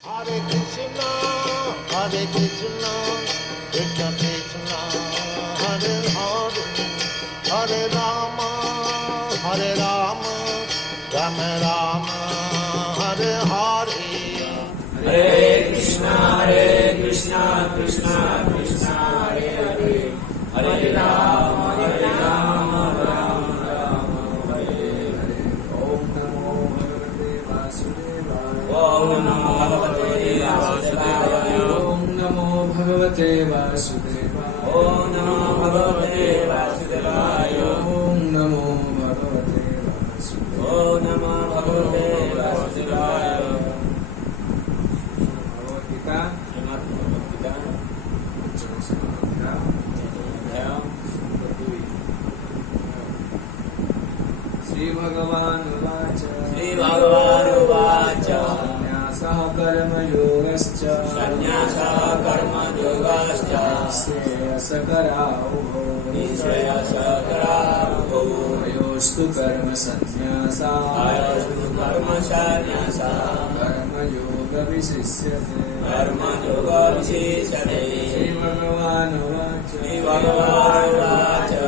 Hare Krishna, Hare Krishna, Krishna Krishna, Hare Hare, Hare Rama, Hare Rama, Rama Rama, Hare Hare. Hare Krishna, Krishna Krishna, Hare Hare, Hare Rama, Rama Rama, Hare Hare. Om Namo Bhagavate Vasudevaya. Om Namo Bhagavate Vasudevaya. Om Namo Bhagavate Vasudevaya. Om Namo Bhagavate Vasudevaya. Om Namo Bhagavate Vasudevaya. Shri Bhagavan Uvacha. Shri Bhagavan Uvacha. Sannyasa karma yogascha. Sannyasa karma yogascha. Nishreyasa karauho. Nishreyasa karauho. Ayostu karma sannyasa. Ayostu karma sannyasa. Karma yoga visishyate. Karma yoga visishyate. Shri Bhagavan Uvacha. Shri Bhagavan Uvacha.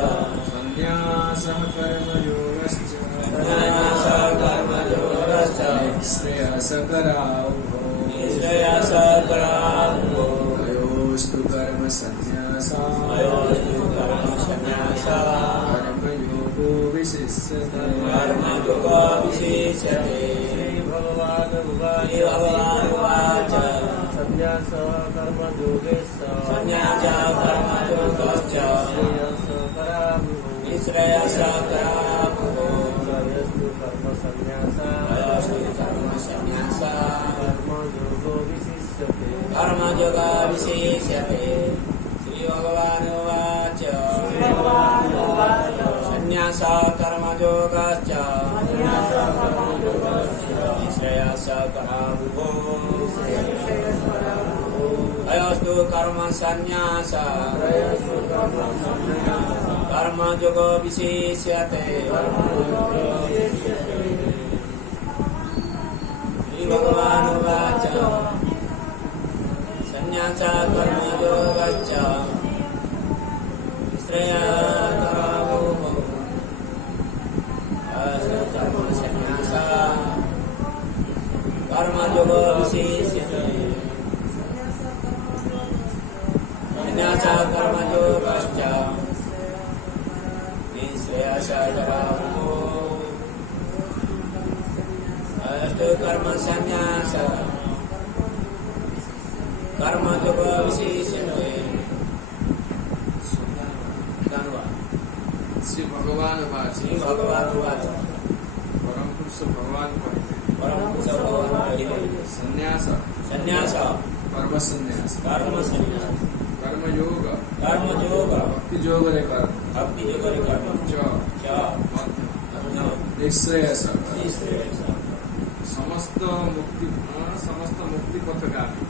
Sannyasa karma yogascha. Sannyasa karma yogascha. Nishreyasa karauho. Nishreyasa karauho. Ayostu karma sannyasa. Ayostu karma sannyasa. Karma yoga visishyate. Karma yoga visishyate. Shri Bhagavan Uvacha. Sannyasa karma yogascha. Sannyasa karma yogascha. Nishreyasa karauho. Ayostu karma sannyasa. Ayostu karma sannyasa. Karma yoga visishyate. Shri Bhagavan Uvacha. Shri Bhagavan Uvacha. Sannyasa karma yogascha. Sannyasa karma yogascha. Nishreyasa karauho. Ayostu karma sannyasa. Ayostu karma sannyasa. Karma yoga visishyate. Shri Bhagavan Uvacha. Sannyasa karma yogascha. Nishreyasa karauho. Ayostu karma sannyasa. Karma yoga visishyate. Sannyasa karma yogascha. Nishreyasa karauho. Ayostu karma sannyasa. Karma yoga visishyate. Shri भगवान उवाच. Shri Bhagavan Uvacha. परम पुरुष भगवान कहते Param Purusa Bhagavan कहते. संन्यास Sannyasa कर्म संन्यास karma sannyasa. कर्म योग Karma yoga. भक्ति योग रे कर्म Bhakti yoga re karma. च Cha. मध्य निश्रेयस Nishreyasa. समस्त मुक्ति पथगामी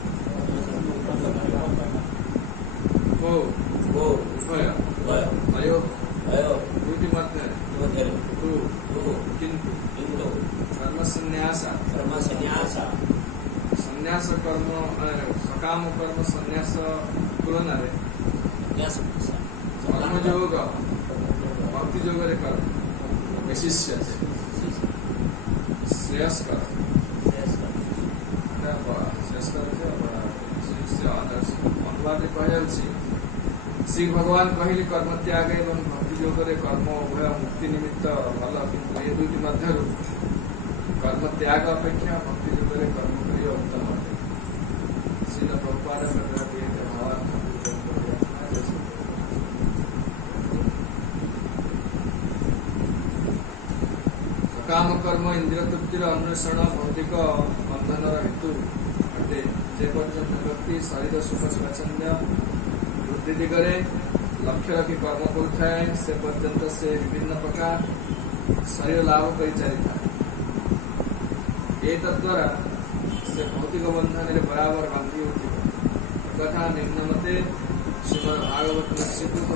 को Go. उभय Vaya. अयो Ayo. दुति मध्य Yoga. तु Go. किंतु Indo. कर्म संन्यास Karma sannyasa. संन्यास कर्म सकाम कर्म संन्यास तुलना रे Sannyasa. कर्म योग भक्ति योग रे कर्म विशिष्य श्रेयस्कर अनुवाद कहुच्छी श्री भगवान कहले कर्म त्याग एवं भक्ति योग कर्म उभय मुक्ति निमित्त भल किंतु ये दुईटी मध्य कर्म त्याग अपेक्षा भक्ति योग कर्म करिया उत्तम अटे. श्रील प्रभुपाद काम कर्म इंद्रिय तृप्तिर अन्वेषण भौतिक बंधन हेतु अटे. जे पर्यंत व्यक्ति शरीर सुख स्वाच्छंद्य वृद्धि दिगरे लक्ष्य रखी कर्म करुए से पर्यंत से विभिन्न प्रकार शरीर लाभ कर चली द्वारा से भौतिक बंधन बराबर बांधि होती कथा निम्न मते श्रीमद् भागवत में स्वीकृत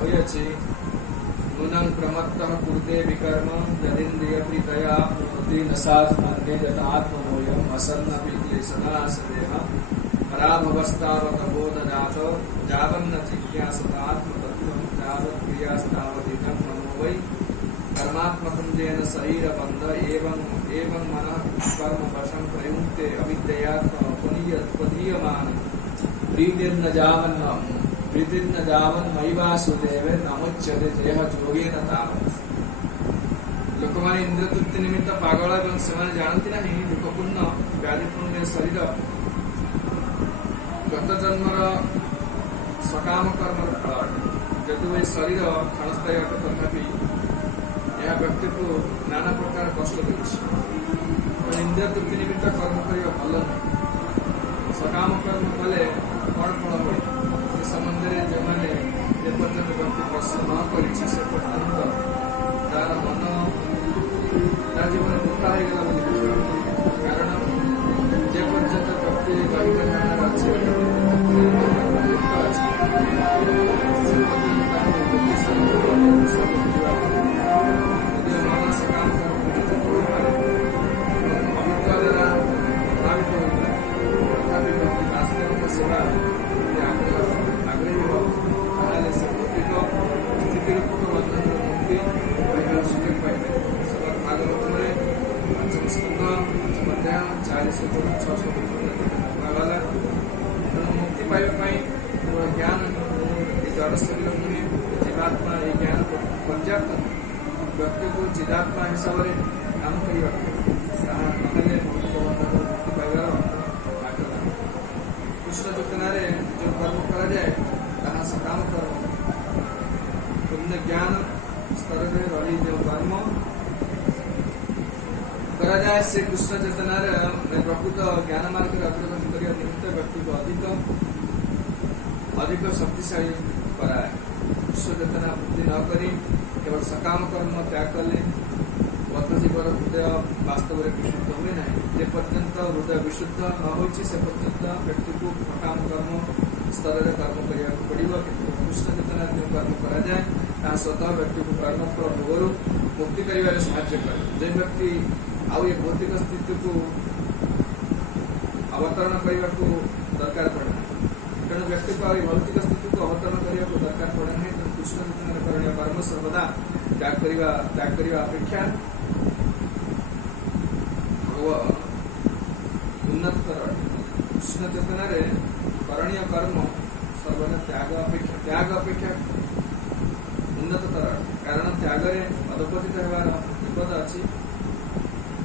होइछि. नूनं प्रमत्तः कुरुते विकर्म यदिन्द्रियप्रीतया भवति न साधनान्ये यथात्मनोऽयम् असन्नपि क्लेशनाशदेह पराभवस्तावतबोधजात यावन्न जिज्ञासतात्मतत्त्वं यावत्क्रियास्तावदिदं मनो वै कर्मात्मपुञ्जेन शरीरबन्ध एवं मनः कर्मवशं प्रयुङ्क्ते अविद्ययात्मपनीयमानं प्रीतिर्न जावन् मयि वासुदेवे नमुच्यते देह जोगेन तावत्। ଲୋକମାନେ ଇନ୍ଦ୍ର ତୃପ୍ତି ନିମିତ୍ତ ପାଗଳ ଏବଂ ସେମାନେ ଜାଣନ୍ତି ନାହିଁ ଦୁଃଖପୂର୍ଣ୍ଣ ବ୍ୟାଧିପୂର୍ଣ୍ଣ ଶରୀର ଗତ ଜନ୍ମର ସକାମ କର୍ମର ଫଳ ଅଟେ। ଯଦିଓ ଏ ଶରୀର କ୍ଷଣସ୍ଥାୟୀ ଅଟେ ତଥାପି ଏହା ବ୍ୟକ୍ତିକୁ ନାନା ପ୍ରକାର କଷ୍ଟ ଦେଉଛି। ଇନ୍ଦ୍ର ତୃପ୍ତି ନିମିତ୍ତ କର୍ମ କରିବା ଭଲ ନୁହେଁ। ସକାମ କର୍ମ କଲେ କଣ ଫଳ ହୁଏ ଏ ସମ୍ବନ୍ଧରେ ଯେଉଁମାନେ ଯେପର୍ଯ୍ୟନ୍ତ ବ୍ୟକ୍ତି ପ୍ରଶ୍ନ ନ କରିଛି ସେ ପର୍ଯ୍ୟନ୍ତ ତାର ମନ ତା ଜୀବନ ଦୁଃଖ ହେଇଗଲା ବୋଲି ବୁଝିବ। କାରଣ ଯେ ପର୍ଯ୍ୟନ୍ତ ବ୍ୟକ୍ତି ରହିବାର ଅଛି ଦୁଃଖ ଅଛି ସେ ପର୍ଯ୍ୟନ୍ତ ତାକୁ ଯଦି ମନ ସକାମ କର୍ମ କରିପାରେ ଅବିଦ୍ୟା ଦ୍ୱାରା ପ୍ରଭାବିତ ହୋଇଥାଏ ତଥାପି ବ୍ୟକ୍ତି ବାସ୍ତବିକ ସେବା ଆଗ୍ରହୀ ହେବ ତାହେଲେ ସେ ଭୌତିକ ସ୍ଥିତିରୂପକ ବନ୍ଧନର ମୁକ୍ତି ପାଇବାର ସୁଯୋଗ ପାଇପାରିବ। ଭାଗବତରେ ପଞ୍ଚମ ସ୍କନ୍ଧ ପଞ୍ଚମ ଅଧ୍ୟାୟ 406 କୁହାଗଲା। ତେଣୁ ମୁକ୍ତି ପାଇବା ପାଇଁ କେବଳ ଜ୍ଞାନ ଏ ଜଡ଼ ଶରୀର ନୁହେଁ ଜୀବାତ୍ମା ଏହି ଜ୍ଞାନ ପର୍ଯ୍ୟାପ୍ତ ବ୍ୟକ୍ତିକୁ ଚିଦାତ୍ମା ହିସାବରେ କାମ କରିବାକୁ ତାହା ନହେଲେ ଭୌତିକ ବନ୍ଧନରୁ ମୁକ୍ତି ପାଇବାର ବାଟ ନାହିଁ। କୃଷ୍ଣ ଚେତନାରେ ଯେଉଁ କର୍ମ କରାଯାଏ ତାହା ସକାମ କର୍ମ। ପୂର୍ଣ୍ଣ ଜ୍ଞାନ ସ୍ତରରେ ରହି ଯେଉଁ କର୍ମ କରାଯାଏ ସେ କୃଷ୍ଣ ଚେତନାରେ ପ୍ରକୃତ ଜ୍ଞାନ ମାର୍ଗରେ ଅଗ୍ରଗତି କରିବା ନିମିତ୍ତ ବ୍ୟକ୍ତିକୁ ଅଧିକ ଶକ୍ତିଶାଳୀ କରାଏ। କୃଷ୍ଣ ଚେତନା ବୃଦ୍ଧି ନ କରି କେବଳ ସକାମ କର୍ମ ତ୍ୟାଗ କଲେ ବଦ୍ଧଜୀବର ହୃଦୟ ବାସ୍ତବରେ ବିଶୁଦ୍ଧ ହୁଏ ନାହିଁ। ଯେ ପର୍ଯ୍ୟନ୍ତ ହୃଦୟ ବିଶୁଦ୍ଧ ନ ହୋଇଛି ସେ ପର୍ଯ୍ୟନ୍ତ ବ୍ୟକ୍ତିକୁ ସକାମ କର୍ମ ସ୍ତରରେ କର୍ମ କରିବାକୁ ପଡ଼ିବ। କିନ୍ତୁ କୃଷ୍ଣ ଚେତନାରେ ଯେଉଁ କର୍ମ କରାଯାଏ ତାହା ସ୍ୱତଃ ବ୍ୟକ୍ତିକୁ କର୍ମଫଳ ଭୋଗରୁ ମୁକ୍ତି କରିବାରେ ସାହାଯ୍ୟ କରେ। ଯେ ବ୍ୟକ୍ତି ଆଉ ଏ ଭୌତିକ ସ୍ଥିତିକୁ ଅବତରଣ କରିବାକୁ ଦରକାର ପଡ଼େ ନାହିଁ। ତେଣୁ ବ୍ୟକ୍ତିକୁ ଆଉ ଏ ଭୌତିକ ସ୍ଥିତିକୁ ଅବତରଣ କରିବାକୁ ଦରକାର ପଡ଼େ ନାହିଁ। ତେଣୁ କୃଷ୍ଣ ଚେତନାରେ କରଣୀୟ କର୍ମ ସର୍ବଦା ତ୍ୟାଗ କରିବା ଅପେକ୍ଷା ଉନ୍ନତତର ଅଟେ। କୃଷ୍ଣ ଚେତନାରେ କରଣୀୟ କର୍ମ ସର୍ବଦା ତ୍ୟାଗ ଅପେକ୍ଷା ଉନ୍ନତତର ଅଟେ। କାରଣ ତ୍ୟାଗରେ ଅଧପତିତ ହେବାର ବିପଦ ଅଛି।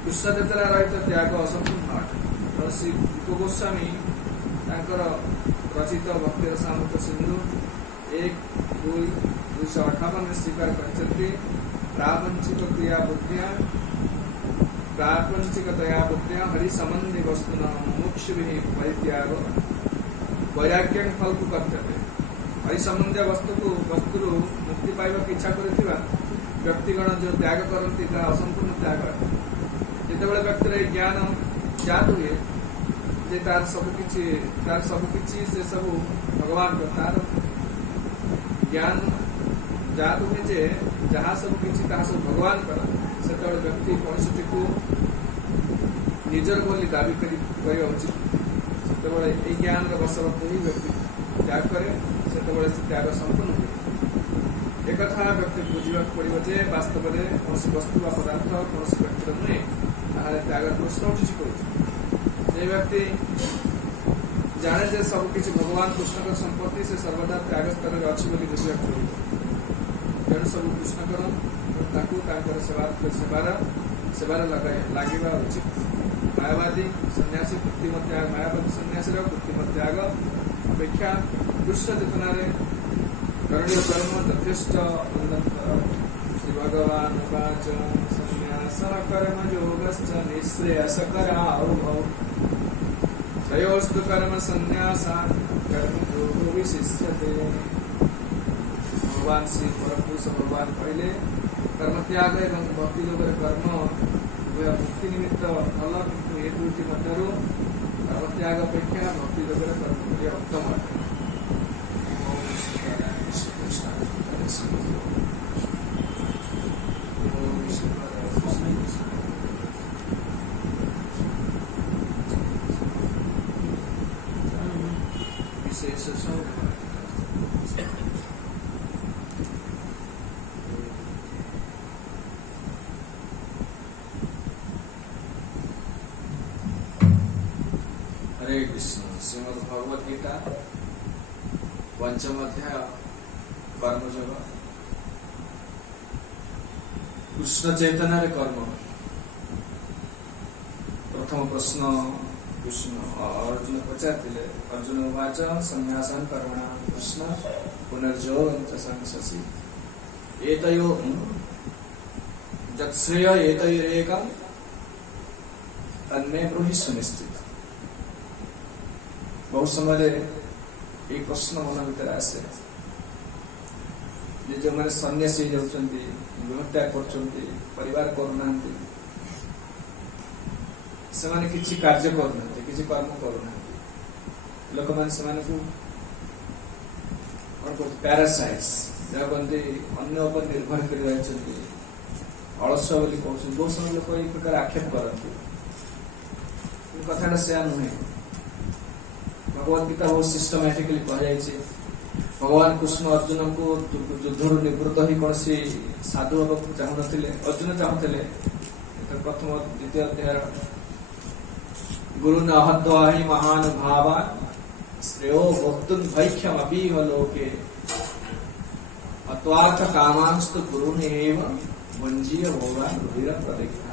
କୃଷ୍ଣ ଚେତନା ରହିତ ତ୍ୟାଗ ଅସମ୍ପୂର୍ଣ୍ଣ ଅଟେ। ତେଣୁ ଶ୍ରୀ ଦୀପ ଗୋସ୍ୱାମୀ ତାଙ୍କର ରଚିତ ଭକ୍ତିର ସାମୁକ ସିନ୍ଧୁ 1-2-258 ସ୍ୱୀକାର କରିଛନ୍ତି प्रापंचिकतया बुद्धिया हरि संबंधी वस्तुन मुमुक्षुभिः परित्याग वैराग्यं फलकु कर्तव्य। हरि संबंधी वस्तुरु मुक्ति पाइबाक इच्छा करुथिबा व्यक्तिगण जो त्याग करती ताहा असंपूर्ण त्याग अटे। जेतेबेले व्यक्तिर ज्ञान जात हुए जे तार सबकिछि से सब भगवान को तार ज्ञान जात हुए जे जहाँ सबकिछि ताहा सब भगवान कर सेतेबेले व्यक्ति कौनसी को निजर बोली दाबी करवा उचित। सेतेबेले ए ज्ञान बसवर्त ही व्यक्ति त्याग करे सेतेबेले से त्याग संपूर्ण हुए। एक कथा व्यक्ति बुझाक पड़ो जे वास्तव में कौन वस्तु व पदार्थ कौन व्यक्तिर नुहे ताहले त्याग प्रश्न उठिछि करुछि। जे व्यक्ति जाने जे सबकिछि भगवान कृष्ण संपत्ति से सर्वदा त्याग स्तर में अच्छी बोली बुझाक पड़ो। तेणु सब कृष्णकर सेवार लगे उचित। मायावादी सन्यासी कृत्रिम त्याग मायावादी सन्यासी कृत्रिम त्याग अपेक्षा कृष्ण चेतना करणीय कर्म यथेष्ट उन्नत। श्री भगवान वाच संन्यास कर्म योगश्च निःश्रेयसकरावुभौ त्रयोस्तु कर्म संन्यासात् कर्म योगो विशिष्यते। भगवान श्री परमपुरुष भगवान कहले कर्म त्याग एवं भक्ति योग कर्म मुक्ति निमित्त भल किंतु ए दुईटी मध्य कर्म त्याग अपेक्षा भक्ति योग कर्म उत्तम अटे। शेष हरे कृष्ण। श्रीमद् भगवद गीता पंचम अध्याय कर्मयोग। कृष्ण चैतन्य कर्म। प्रथम प्रश्न कृष्ण अर्जुन पचारिले। अर्जुन उवाच संन्यासं कर्मणां कृष्ण पुनर्योगं च संशसि एतयो यत्श्रेय एतयोरेकं तन्मे ब्रूहि सुनिश्चित। बहुत समय एक प्रश्न मन भीतर आसे जो मैंने सन्यासी जाउछन्ति गृहत्याग करछन्ति परिवार करूनांति सेमाने किछि कार्य करूनांति किछि कर्म करूनांति लोक माने सेमाने को और को पैरासाइट्स जहा बंदे अन्य ऊपर निर्भर कर रहछन्ति अलस्य बोली कहछन्ति। बहुत समय लोक एक प्रकार आक्षेप करन्ति कथाटा से नुहे। भगवद गीता बहुत सिस्टमैटिकली कह भगवान कृष्ण अर्जुन को युद्ध निवृत्त ही कौन सी साधु हाँ चाहून अर्जुन चाहूले प्रथम द्वितीय अध्याय गुरु नहद्वाहि महान भावा श्रेयो भक्तुन भैक्षम लोके अत्वार्थ कामांस्तु गुरुनेव वंजीय भोगान रुधिर प्रदीक्षा।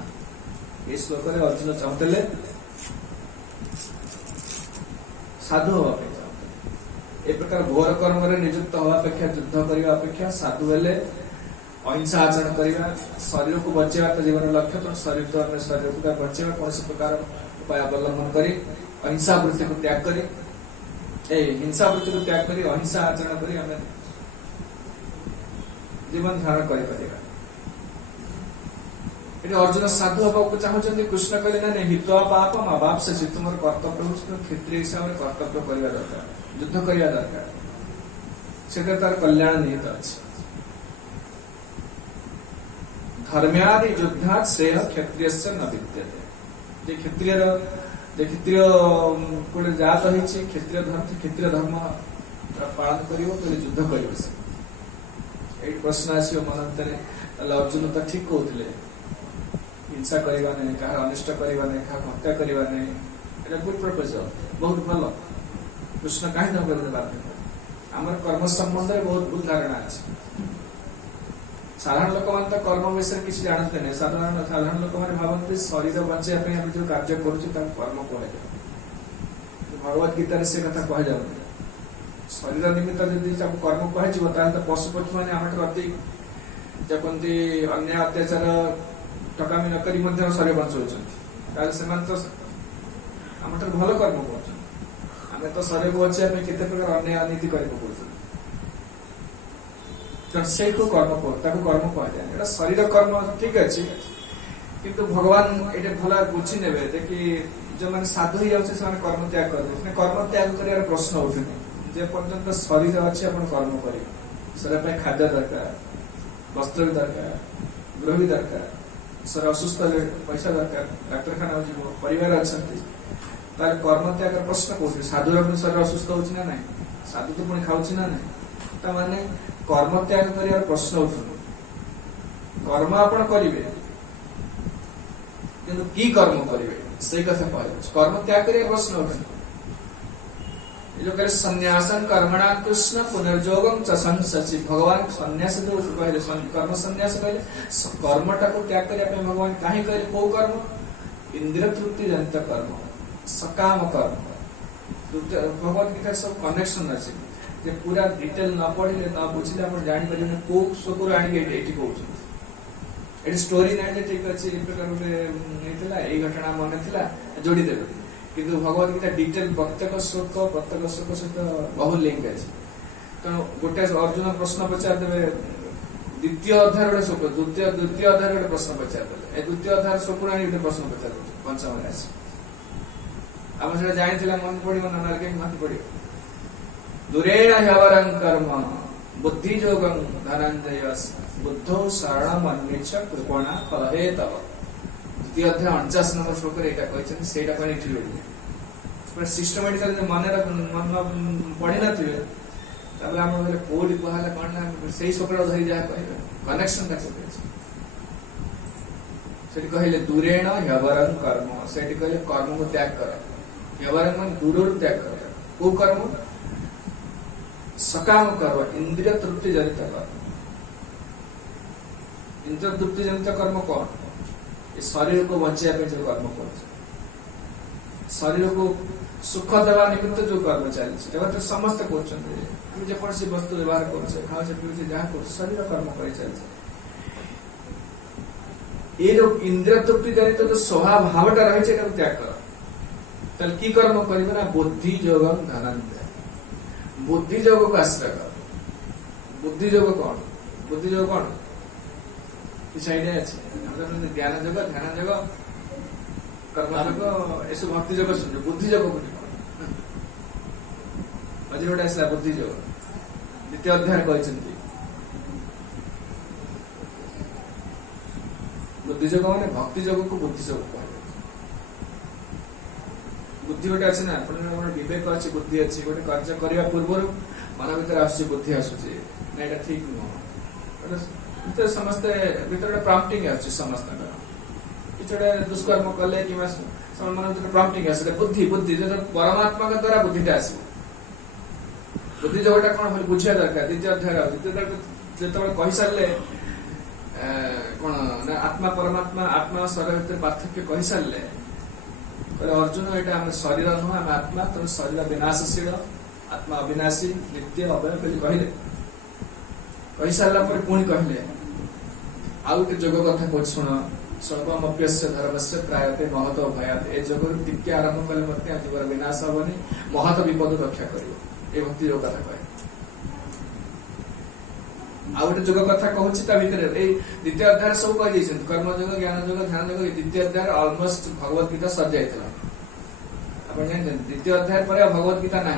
इस श्लोक में अर्जुन चाहूले साधु हवा ए प्रकार घोर कर्म रे नियुक्त हवा अपेक्षा युद्ध करने अपेक्षा साधु हेले अहिंसा आचरण करवा शरीर को बचेवा तो जीवन लक्ष्य तो शरीर तो अन्य शरीर को बचेवा कौन प्रकार उपाय अवलंबन करी अहिंसा वृत्ति को त्याग करी हिंसा वृत्ति को त्याग करी अहिंसा आचरण करी हमें जीवन धारण कर अर्जुन साधु हवा को चाहते कृष्ण कहले ना हित्वा पापम अभाव से तुम कर्तव्य हो क्षत्रिय हिसाब से कर्तव्य करवा दरकार युद्ध करवा दरकार से तार कल्याण निहित अच्छे। धर्म्यादि युद्धात् श्रेय क्षत्रिय से न विद्यते। क्षत्रिय कोड़े जात होती क्षत्रिय धर्म पालन कर युद्ध कर प्रश्न आस मन भर अर्जुन तो ठीक कहते हिंसा करवा नहीं कहा अनिष्ट करवा नहीं क्या हत्या करवा नहीं गुड प्रपोज बहुत भल कृष्ण कहीं न कर बाध्य आम कर्म संबंध में बहुत भूल धारणा अच्छे। साधारण लोक मैंने तो कर्म विषय किसी जानते नहीं साधारण लोक मैंने भावती शरीर बचाई जो कार्य कर्म कह भगवद गीतार से कथा कह जाऊ शरीर निमित्त जब कर्म कह पशु पक्षी मैंने आम अति जपंती अन्य अत्याचार टकामी नकरी शरीर बचाऊँ से आम भल कर्म कर तो शरीर को बचाई केते प्रकार अन्य नीति कर से कर्म कर्म कह शरीर कर्म ठीक अच्छे किंतु भगवान ये भल बुझी ने कि जो मैंने साधु हो कर्म त्याग कर कर्म त्याग कर प्रश्न उठे जे पर्यंत शरीर अच्छे आप कर्म करेंगे शरीर खाद्य दरकार वस्त्र भी दरकार गृह भी दरकार शरीर असुस्थ पैसा दरकार डाक्तखाना जीव परिवार अच्छा कर्म त्याग प्रश्न कौन साधुर शरीर असुस्थ होना ना साधु तो पुणी खाऊ ना ना माने कर्म त्याग कर प्रश्न उठुन कर्म आपण करेंगे किंतु की कर्म करेंगे से कथा कह कर्म त्याग कर प्रश्न उठुन जो कहे संन्यासन कर्मणा कृष्ण पुनर्योगम च संशसि भगवान संन्यास जो कहले कर्म संन्यास कहले कर्मटा को त्याग करने भगवान कहीं कहले कौ कर्म इंद्रिय तृप्ति जनित कर्म सकाम कर्म भगवत गीता सब कनेक्शन अच्छे पूरा डिटेल न पढ़े न बुझे आप जापर कौ स्वपुर आगे कहते स्टोरी ना ठीक अच्छे प्रकार गोटे घटना मन था जोड़ीदेवे किंतु भगवत गीता डिटेल प्रत्येक श्लोक सहित बहु लिंक अच्छे तेणु गोटे अर्जुन प्रश्न पचार देवे द्वितीय अध्याय गोटे श्लोक द्वितीय अध्याय गोटे प्रश्न पचार देवे द्वितीय अध्याय श्लोक गोटे प्रश्न पचार पंचम राशि आम से जानी मन पड़ो ना मन पड़ो दूरेण ह्यवरं कर्म बुद्धियोगं धनंजय बुद्धो शरणम अन्विच्छ कृपणा फलहे तव। द्वितीय अध्याय 49 नंबर श्लोक से पूरा सिस्टमेटिकली मन पढ़ी नथिबे तबे हम बोले कोड कहला कोन ना सही सपड़ा धरि जा कहबे कनेक्शन का चलते सेठी कहले दूरेण ह्यवरं कर्म सेठी कहले कर्म को त्याग कर ह्यवरं मन दूरर त्याग कर को कर्म सकाम कर्म इंद्रिय तृप्ति जनित कर्म इंद्रिय तृप्ति जनित कर्म कौन ये शरीर को बचाया पे जो कर्म कर शरीर को सुख देवा निमित्त जो कर्म चलती तो समस्त कर जेसी वस्तु व्यवहार कर खाऊे पीछे जहाँ कर शरीर कर्म कर चलते ये जो इंद्रिय तृप्ति जनित जो स्वभाव भावटा रही है त्याग कर कि कर्म कर बुद्धि योगम धनंजय बुद्धि योग को आश्रय कर बुद्धि योग कौन बुद्धि योग कौन किसी आइडिया अच्छे ज्ञान योग ध्यान योग कर्म योग ये सब भक्ति योग सुन बुद्धि योग को मझे गोटे आसला बुद्धि योग द्वितीय अध्याय कहते बुद्धि योग मैंने भक्ति योग को बुद्धि योग कह बुद्धि गोटे अच्छे ना विवेक अच्छी बुद्धि अच्छी गोटे कार्य करने पूर्व मन भर आस बुद्धि आसूसी ना यहाँ ठीक नुह समस्ते भर प्रम्पटिंग आस समस्त किसी गोटे दुष्कर्म कले कि मन प्रम्पटिंग आस बुद्धि बुद्धि जो परमात्मा द्वारा बुद्धिटा आस बुद्धि जोटा कौन बुझा दरकार द्वितीय अध्याय जो कही सारे कौन ना आत्मा परमात्मा आत्मा शरीर भर पार्थक्य कही सारे अर्जुन यहाँ आम शरीर नुह आम आत्मा तेज शरीर विनाशशील आत्मा अविनाशी नित्य अभय बोली कहले कही सारा पुणी कहले आउ गोटे जोग कथा कह शुण स्वल्पमप्यस्य धर्मस्य प्रायते महत भयात ए जोग टिके आरंभ कले जोगर विनाश हेनी महत विपद रक्षा कर भक्ति योग कथा कहे आ गोटे जोग कथा कहूँ द्वितीय अध्याय सब कही कर्म योग ज्ञान योग ध्यान योग द्वितीय अध्याय अलमोस्ट भगवत गीता सर जाता द्वितीय अध्याय पर भगवत गीता ना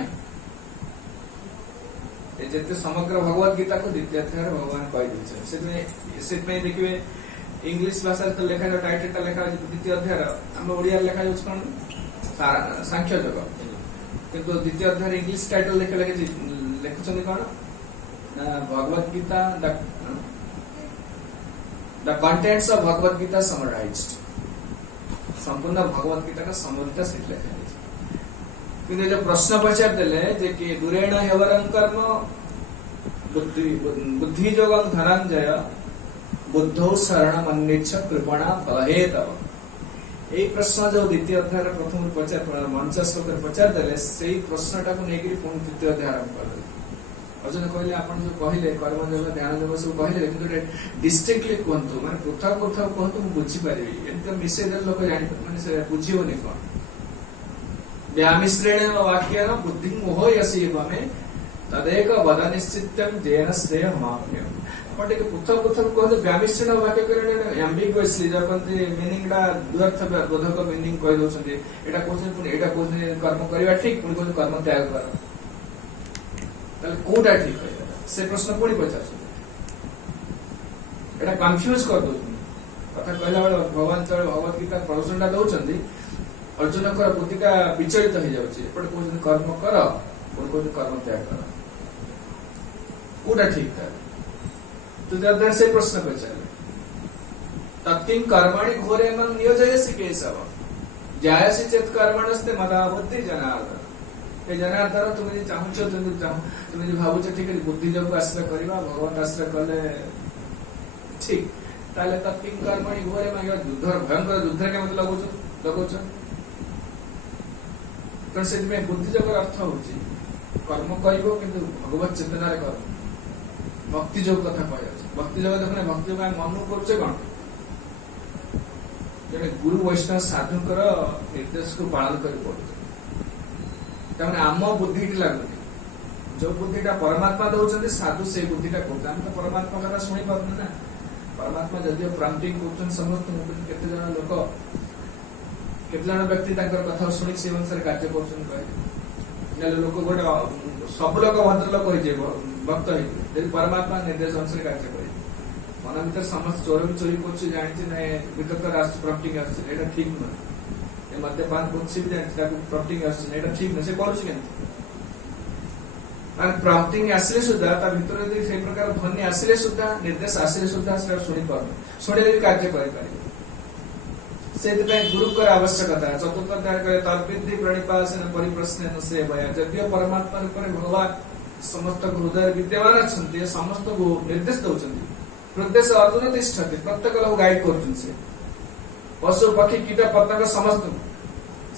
जिते समग्र भगवत गीता को द्वितीय अध्याय भगवान कही देखिए इंग्लिश भाषा तो लेखा टाइटल लेखा द्वितीय अध्याय आम ओडिया लेखा कौन सांख्य योग किंतु द्वितीय अध्याय इंग्लिश टाइटल लिखुं कौन Bhagavad Gita the contents of Bhagavad Gita summarised संपूर्ण भगवत गीता का समृद्ध से लिखा किंतु जो प्रश्न पचार देले कि दूरेण ह्यवरं कर्म बुद्धि योगं धनंजय बुद्धौ शरणमन्विच्छ कृपणा फलहेतव यही प्रश्न जो द्वितीय अध्याय प्रथम पचार मंच श्लोक पचार देले से प्रश्नटा को लेकर पुणी द्वितीय अध्याय आरंभ कर अर्जुन कहले आपण जो कहले कर्म योग ध्यान योग सब कहले किंतु डिस्ट्रिक्टली कहतु माने पृथक पृथक कहतु मु बुझी पारिबी एत मिसेज लोक जानि माने से बुझियोनी कोन व्यामिश्रेण वाक्येन बुद्धि मोह यसीवमे तदेक वद निश्चित्यं जेन श्रेय माप्यम बट एक पृथक पृथक कहतु व्यामिश्रेण वाक्य करे एम्बिगुअसली जपंती मीनिंग डा दुर्थ बोधक मीनिंग कहि दोछन्ती एटा कोसे पुनी एटा कोसे कर्म करिवा ठीक पुनी कोसे कर्म त्याग कर कौटा ठीक है से प्रश्न पुणी पचार एटा कन्फ्यूज कर दो कथा कहला बेले भगवान तले भगवत गीता प्रवचनटा दौरान अर्जुन बुद्धिटा विचलित हो जाए कौन कर्म कर कौन कर्म त्याग कर कौटा ठीक था तो से प्रश्न पचारे तत्किं कर्मणि घोरे मन नियोजयसि केशव जायसि चेत् कर्मणस्ते मदा बुद्धि जनार्दन जनार्दन तुम्हें चाहूच तुम्हें भावुच ठीक है बुद्धि योग आश्रय करवा भगवान आश्रय कले ठीक ताले तत्किं कर्मणि घोरे मन युद्ध भयंकर युद्ध के मत लगौच कारण से बुद्धि योग अर्थ हूँ कर्म कर भगवत चेतना कर्म भक्ति योग कथा कह भक्ति योग देखने भक्ति योग मन करुचे कौन जब गुरु वैष्णव साधुकर निर्देश को पालन कर आम बुद्धि लगुनि जो बुद्धिटा परमात्मा दौरान साधु से बुद्धिटा करते हम तो परमात्मा कथा शुणी पारे ना परमात्मा जदि प्रम्पटिंग कर समस्त केते जन लोक केते जन व्यक्ति कथा शुणी से अनुसार कार्य कर लोक गोटे सब लोक भद्र लोक भक्त हो परमात्मा निर्देश अनुसार कार्य कर मन भर समस्त चोर भी चोरी कर जानी भीतर प्रम्पटिंग आस ठीक नुह ଏ ମଦ୍ୟପାନ କରୁଛି ବି ଜାଣିଛି ତାକୁ ପ୍ରମ୍ପଟିଂ ଆସୁଛି ଏଇଟା ଠିକ ନୁହେଁ, ସେ କରୁଛି କେମିତି? ମାନେ ପ୍ରମ୍ପଟିଂ ଆସିଲେ ସୁଦ୍ଧା ତା ଭିତରେ ଯଦି ସେଇ ପ୍ରକାର ଧ୍ୱନି ଆସିଲେ ସୁଦ୍ଧା ନିର୍ଦ୍ଦେଶ ଆସିଲେ ସୁଦ୍ଧା ସେଟା ଶୁଣିପାରୁନି, ଶୁଣିଲେ ବି କାର୍ଯ୍ୟ କରିପାରିବ। ସେଥିପାଇଁ ଗୁରୁଙ୍କର ଆବଶ୍ୟକତା। ଚତୁର୍ଥ ଅଧ୍ୟାୟ କରେ ତଦ୍ବିଧି ପ୍ରଣିପାସନ ପରିପ୍ରଶ୍ନ ସେବୟା। ଯଦିଓ ପରମାତ୍ମା ରୂପରେ ଭଗବାନ ସମସ୍ତ ହୃଦୟରେ ବିଦ୍ୟମାନ ଅଛନ୍ତି, ସମସ୍ତଙ୍କୁ ନିର୍ଦ୍ଦେଶ ଦଉଛନ୍ତି, ପ୍ରଦେଶ ଅର୍ଜୁନ ତିଷ୍ଠନ୍ତି, ପ୍ରତ୍ୟେକ ଲୋକ ଗାଇଡ କରୁଛନ୍ତି। ସେ ପଶୁ ପକ୍ଷୀ କୀଟ ପତଙ୍ଗ ସମସ୍ତଙ୍କୁ।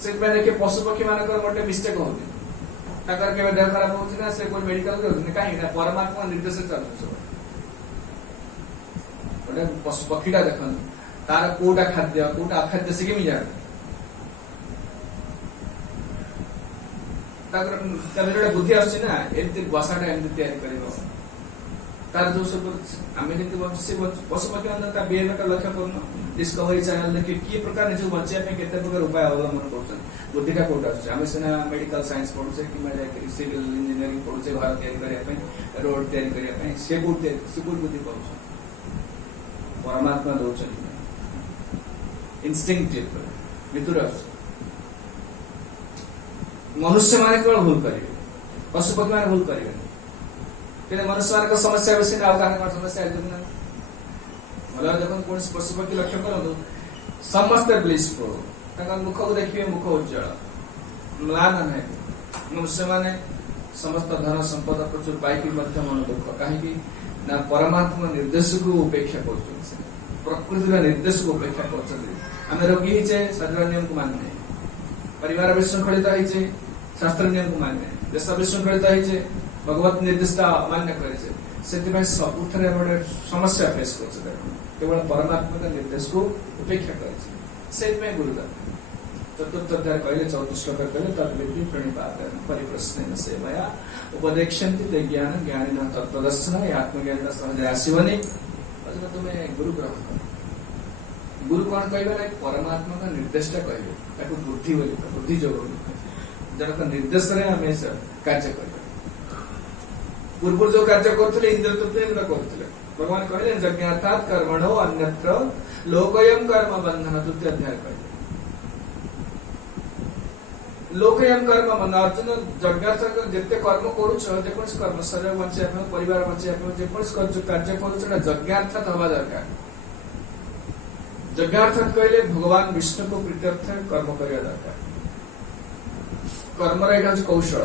ସେଥିପାଇଁ ଦେଖେ ପଶୁ ପକ୍ଷୀ ମାନଙ୍କର ଗୋଟେ ମିଷ୍ଟେକ ହଉନି, ତାଙ୍କର କେବେ ଦେହ ଖରାପ ହଉଛି ନା ସେ କୋଉ ମେଡିକାଲ ଯାଉଛନ୍ତି, କାହିଁକି ନା ପରମାତ୍ମା ନିର୍ଦ୍ଦେଶ ଚାଲୁଛି। ଗୋଟେ ପଶୁ ପକ୍ଷୀଟା ଦେଖନ୍ତୁ ତାର କୋଉଟା ଖାଦ୍ୟ କୋଉଟା ଅଖାଦ୍ୟ ସେ କେମିତି ଜାଣେ? ତାଙ୍କର ଗୋଟେ ବୁଦ୍ଧି ଆସୁଛି ନା, ଏମିତି ବସାଟା ଏମିତି ତିଆରି କରିବ। ତାର ଯୋଉ ସବୁ ଆମେ ଯେମିତି ପଶୁପକ୍ଷୀ ମାନେ ତା ବିହେଭିୟରଟା ଲକ୍ଷ୍ୟ କରୁନ, ଡିସ୍କଭରୀ ଚ୍ୟାନେଲ ଦେଖି କି ପ୍ରକାର ନିଜକୁ ବଞ୍ଚିବା ପାଇଁ କେତେ ପ୍ରକାର ଉପାୟ ଅବଲମ୍ବନ କରୁଛନ୍ତି। ବୁଦ୍ଧିଟା କୋଉଟା ଆସୁଛି? ଆମେ ସିନା ମେଡିକାଲ ସାଇନ୍ସ ପଢୁଛେ କିମ୍ବା ସିଭିଲ ଇଞ୍ଜିନିୟରିଂ ପଢୁଛେ ଘର ତିଆରି କରିବା ପାଇଁ, ରୋଡ ତିଆରି କରିବା ପାଇଁ, ସେ କୋଉଠି ବୁଦ୍ଧି କରୁଛନ୍ତି? ପରମାତ୍ମା ଦଉଛନ୍ତି ଇନଷ୍ଟିଂକ୍ଟିଭ ଭିତରୁ ଆସୁଛି। ମନୁଷ୍ୟ ମାନେ କେବଳ ଭୁଲ କରିବେ, ପଶୁପକ୍ଷୀ ମାନେ ଭୁଲ କରିବେନି। କିନ୍ତୁ ମନୁଷ୍ୟ ମାନଙ୍କ ସମସ୍ୟା ବେଶୀ ନା, ଆଉ କାହାର କଣ ସମସ୍ୟା ହେଇଛନ୍ତି ନା? ଭଲ ଦେଖନ୍ତୁ କୌଣସି ପଶୁପକ୍ଷୀ ଲକ୍ଷ୍ୟ କରନ୍ତୁ, ସମସ୍ତେ ବ୍ଲିସଫୁଲ, ତାଙ୍କ ମୁଖକୁ ଦେଖିବେ ମୁଖ ଉଜ୍ଜଳ, ମ୍ଳାନ ନାହିଁ। ମନୁଷ୍ୟ ମାନେ ସମସ୍ତ ଧନ ସମ୍ପଦ ପ୍ରଚୁର ପାଇକି ମଧ୍ୟ ମନ ଦୁଃଖ, କାହିଁକି ନା ପରମାତ୍ମା ନିର୍ଦ୍ଦେଶକୁ ଉପେକ୍ଷା କରୁଛନ୍ତି, ପ୍ରକୃତିର ନିର୍ଦ୍ଦେଶକୁ ଉପେକ୍ଷା କରୁଛନ୍ତି। ଆମେ ରୋଗୀ ହେଇଛେ, ଶରୀର ନିୟମକୁ ମାନେ, ପରିବାର ବିଶୃଙ୍ଖଳିତ ହେଇଛେ, ଶାସ୍ତ୍ର ନିୟମକୁ ମାନେ, ଦେଶ ବିଶୃଙ୍ଖଳିତ ହେଇଛେ, ଭଗବତ ନିର୍ଦ୍ଦେଶଟା ଅମାନ୍ୟ କରିଛେ। ସେଥିପାଇଁ ସବୁଥିରେ ଗୋଟେ ସମସ୍ୟା ଫେସ୍ କରୁছে, କେବଳ ପରମାତ୍ମାଙ୍କ ନିର୍ଦ୍ଦେଶକୁ ଉପେକ୍ଷା କରିছে। ସେଇଥିପାଇଁ ଗୁରୁଦାନ ଚତୁର୍ଥ ଅଧ୍ୟାୟ କହିଲେ, 14 ଶ୍ଲୋକ କହିଲେ ତଦ୍ବିଧି ପ୍ରଣିପାତେନ ପରିପ୍ରଶ୍ନେନ ସେବୟା ଉପଦେକ୍ଷନ୍ତି ତେ ଜ୍ଞାନ ଜ୍ଞାନିନଃ ତତ୍ତ୍ୱଦର୍ଶନ। ଏ ଆତ୍ମଜ୍ଞାନଟା ସହଜରେ ଆସିବନି, ତୁମେ ଗୁରୁ ଗ୍ରହଣ କର। ଗୁରୁ କଣ କହିବେ ନା ପରମାତ୍ମାଙ୍କ ନିର୍ଦ୍ଦେଶଟା କହିବେ, ତାକୁ ବୁଦ୍ଧି ବୋଲି, ବୁଦ୍ଧି ଯୋଗ ଜଣକ ନିର୍ଦ୍ଦେଶରେ ଆମେ କାର୍ଯ୍ୟ କରିବା। ପୂର୍ବରୁ ଯୋଉ କାର୍ଯ୍ୟ କରୁଥିଲେ ଇନ୍ଦ୍ର ତୃତୀୟ ଏଗୁଡା କରୁଥିଲେ। ଭଗବାନ କହିଲେ ଯଜ୍ଞାର୍ଥାତ୍ କର୍ମଣୋ ଅନ୍ୟତ୍ର ଲୋକୟଂ କର୍ମ ବନ୍ଧନ। ତୃତୀୟ ଅଧ୍ୟାୟ କହିଲେ ଲୋକୟଂ କର୍ମ ବନ୍ଧନ। ଅର୍ଜୁନ ଯଜ୍ଞାର୍ଥ ଯେତେ କର୍ମ କରୁଛ, ଯେକୌଣସି କର୍ମ, ଶରୀର ବଞ୍ଚିବା ପାଇଁ, ପରିବାର ବଞ୍ଚିବା ପାଇଁ, ଯେକୌଣସି କାର୍ଯ୍ୟ କରୁଛ ସେଟା ଯଜ୍ଞାର୍ଥାତ୍ ହବା ଦରକାର। ଯଜ୍ଞାର୍ଥାତ୍ କହିଲେ ଭଗବାନ ବିଷ୍ଣୁକୁ ପ୍ରୀତ୍ୟର୍ଥ କର୍ମ କରିବା ଦରକାର। କର୍ମର ଏଇଟା ହଉଛି କୌଶଳ।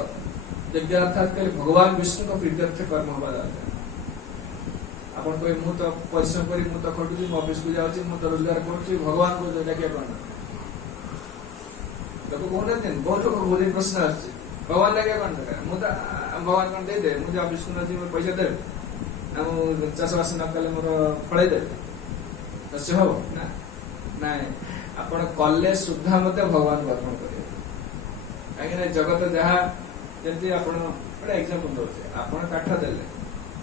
ଯଜ୍ଞାର୍ଥାତ୍ କହିଲେ ଭଗବାନ ବିଷ୍ଣୁଙ୍କ ପ୍ରୀତ୍ୟର୍ଥ କର୍ମ ହବା ଦରକାର। ଆପଣ କହିବେ ମୁଁ ତ ପରିଶ୍ରମ କରି, ମୁଁ ତ ଖଟୁଛି, ମୁଁ ଅଫିସକୁ ଯାଉଛି, ମୁଁ ତ ରୋଜଗାର କରୁଛି, ଭଗବାନଙ୍କୁ ଡାକିବା କଣ? ଲୋକ କହୁନାହାନ୍ତି, ବହୁତ ଲୋକ ବହୁତ ପ୍ରଶ୍ନ ଆସୁଛି, ଭଗବାନ ଡାକିବା କଣ ଦରକାର? ମୁଁ ତ ଭଗବାନ କଣ ଦେଇଦେବେ, ମୁଁ ଯେ ଅଫିସକୁ ନ ଯିବି ମୋର ପଇସା ଦେବେ, ଆଉ ମୁଁ ଚାଷବାସ ନ କଲେ ମୋର ଫଳେଇ ଦେବେ, ଶସ୍ୟ ହବ ନା? ନାଇଁ, ଆପଣ କଲେ ସୁଦ୍ଧା ମଧ୍ୟ ଭଗବାନଙ୍କୁ ଅର୍ପଣ କରିବେ। କାହିଁକି ନା ଜଗତ ଯାହା, ଯେମିତି ଆପଣ ଗୋଟେ ଏକ୍ସାମ୍ପଲ ଦଉଛି, ଆପଣ କାଠ ଦେଲେ,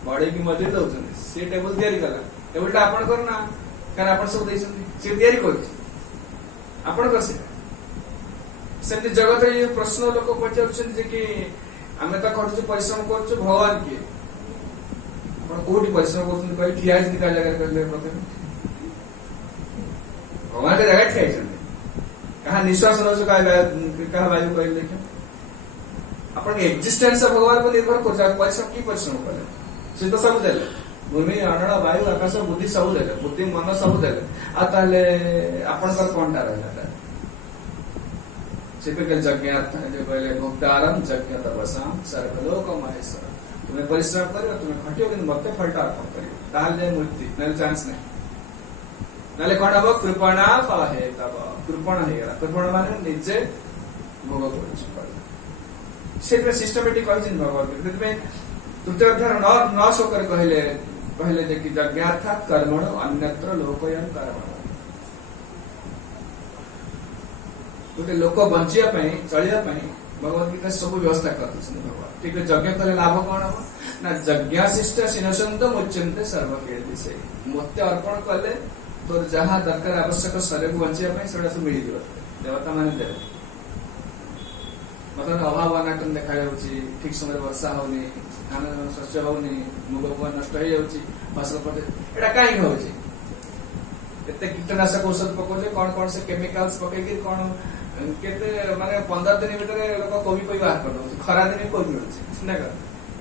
ବଢେଇକି ମଜୁରୀ ଦଉଛନ୍ତି, ସେ ଟେବୁଲ ତିଆରି କଲା, ଟେବୁଲଟା ଆପଣଙ୍କର ନା, କାରଣ ଆପଣ ସବୁ ଦେଇଛନ୍ତି, ସେ ତିଆରି କରୁଛି, ଆପଣଙ୍କର ସେଟା। ସେମିତି ଜଗତରେ ଏ ପ୍ରଶ୍ନ ଲୋକ ପଚାରୁଛନ୍ତି ଯେ କି ଆମେ ତ ଖଟୁଛୁ, ପରିଶ୍ରମ କରୁଛୁ, ଭଗବାନ କିଏ? ଆପଣ କୋଉଠି ପରିଶ୍ରମ କରୁଛନ୍ତି କହିଲେ, ଠିଆ ହେଇଛନ୍ତି କାହା ଜାଗାରେ କହିଲେ? ପ୍ରଥମେ ଭଗବାନ କା ଜାଗାରେ ଠିଆ ହେଇଛନ୍ତି। କାହା ନିଶ୍ୱାସ ନଉଛୁ, କାହା ବାୟୁ କହିଲେ ଦେଖ, ଆପଣଙ୍କ ଏକ୍ଜିଷ୍ଟେନ୍ସ ଭଗବାନ ଉପରେ ନିର୍ଭର କରୁଛି। ଆଉ ପରିଶ୍ରମ କି ପରିଶ୍ରମ କଲେ? ସେ ତ ସବୁ ଦେଲେ, ଭୂମି, ଅଣ୍ଡଳ, ବାୟୁ, ଆକାଶ, ବୁଦ୍ଧି ସବୁ ଦେଲେ, ବୁଦ୍ଧି ମନ ସବୁ ଦେଲେ, ଆଉ ତାହେଲେ ଆପଣଙ୍କର କଣଟା ରହିଲା? ସେଥିପାଇଁ ଯଜ୍ଞାର୍ଥ କହିଲେ ଭୋକ୍ତାରମ୍ ଯଜ୍ଞ ତପସାମ୍ ସର୍ବଲୋକ ମହେଶ୍ୱର। ତୁମେ ପରିଶ୍ରମ କରିବ, ତୁମେ ଖଟିବ, କିନ୍ତୁ ମତେ ଫଳଟା ଅର୍ପଣ କରିବ, ତାହେଲେ ମୁକ୍ତି, ନହେଲେ ଚାନ୍ସ ନାହିଁ। ନହେଲେ କଣ ହବ? କୃପଣା ଫଳ ହେଇତବ। କୃପଣ ହେଇଗଲା। କୃପଣ ମାନେ ନିଜେ ଭୋଗ କରୁଛି। ସେଥିପାଇଁ ସିଷ୍ଟମେଟିକ କହିଛନ୍ତି ଭଗବତ। ସେଥିପାଇଁ ତୃତୀୟ ଅଧ୍ୟାୟ 9 ଶ୍ଲୋକରେ କହିଲେ ଯେ କି ଯଜ୍ଞାର୍ଥାତ୍ କର୍ମଣ ଅନ୍ୟତ୍ର ଲୋକୟଂ କର୍ମଣ। ଗୋଟେ ଲୋକ ବଞ୍ଚିବା ପାଇଁ, ଚଳିବା ପାଇଁ ଭଗବତ ଗୀତା ସବୁ ବ୍ୟବସ୍ଥା କରିଦେଇଛନ୍ତି ଭଗବାନ। ଠିକ ଯଜ୍ଞ କଲେ ଲାଭ କଣ ହବ ନା ଯଜ୍ଞାଶିଷ୍ଟ ସିନସନ୍ତ ମୁଚ୍ୟନ୍ତେ ସର୍ବକେତି। ସେ ମତେ ଅର୍ପଣ କଲେ ତୋର ଯାହା ଦରକାର ଆବଶ୍ୟକ ଶରୀରକୁ ବଞ୍ଚିବା ପାଇଁ ସେଗୁଡା ସବୁ ମିଳିଯିବ, ଦେବତା ମାନେ ଦେବେ। ବର୍ତ୍ତମାନ ଅଭାବ ଅନାଟନ ଦେଖାଯାଉଛି, ଠିକ ସମୟରେ ବର୍ଷା ହଉନି, ଧାନ ଶସ୍ୟ ହଉନି, ମୁଗ ଫୁଗ ନଷ୍ଟ ହେଇଯାଉଛି, ଫସଲ ପଟେ, ଏଇଟା କାହିଁକି ହଉଛି? ଏତେ କୀଟନାଶକ ଔଷଧ ପକଉଛେ, କଣ କଣ ସେ କେମିକାଲ୍ସ ପକେଇକି କଣ केते माने 15 दिन भितर लोक कोबी कोबी बाहर कर दउछ खरा दिन कोबी मिलुछ सिना कर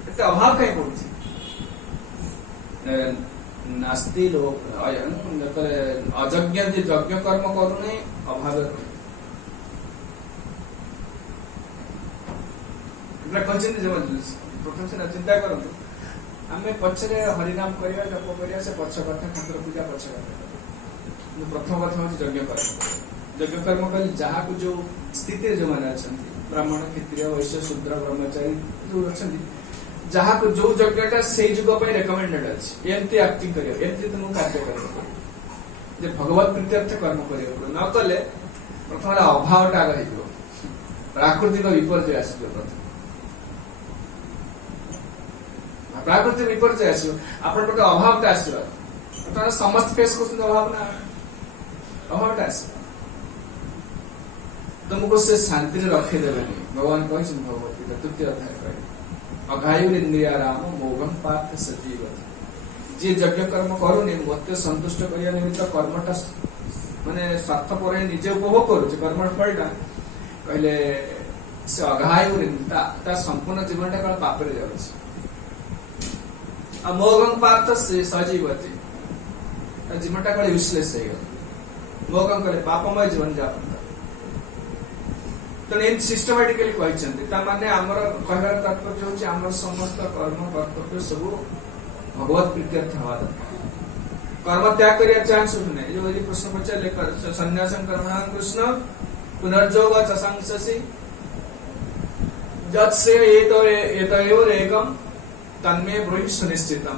एते अभाव काई पडुछ नास्ति लोक अयन अजज्ञ जे यज्ञ कर्म करूने अभाव प्रथम से चिंता करतु आम पचरे हरिनाम करवा जप करवा से पक्ष कथा ठाकुर पूजा पक्ष कथा प्रथम कथा हूँ यज्ञ कर्म यज्ञ कर्म कल जहाँ को जो स्थिति जो मैंने अच्छा ब्राह्मण क्षत्रिय वैश्य शूद्र ब्रह्मचारी जो अच्छा जहाँ को जो यज्ञटा से जुग रेकमेंडेड अच्छी एमती एक्टिंग करमती तुमको कार्य कर भगवत प्रीत्यर्थ कर्म कर न कले प्रथम अभावटा आग हो प्राकृतिक विपर्य आस प्रथम प्राकृतिक विपर्य आस अभावटा आस समस्त फेस कर अभाव ना अभावटा आस तुमको से शांति रखीदेवे भगवान कहते भगवत गीता तृतीय अध्याय कहे अघायु इंद्रिया राम मोघम पार्थ सजीव जी यज्ञ कर्म करूनी मत संतुष्ट करने निमित्त कर्मटा माने स्वार्थ पर निजे उपभोग करुचे कर्म फलटा कहले से अघायु संपूर्ण जीवन टा पापरे जाउछि मोघम पार्थ सजीवती जीवन टा यूजलेस हो मोघम कले पापमय जीवन जापन तो सिस्टमेटिकली कहते आमर कहबार तात्पर्य हूँ आम समस्त कर्म कर्तव्य सब भगवत प्रीत्यर्थ हवा दरकार कर्म त्याग करिया चांस ना जो प्रश्न पचारे सन्यासं कर्मणां कृष्ण पुनर्जोग चंसी जत्से एकम तन्मे ब्रूहि सुनिश्चितम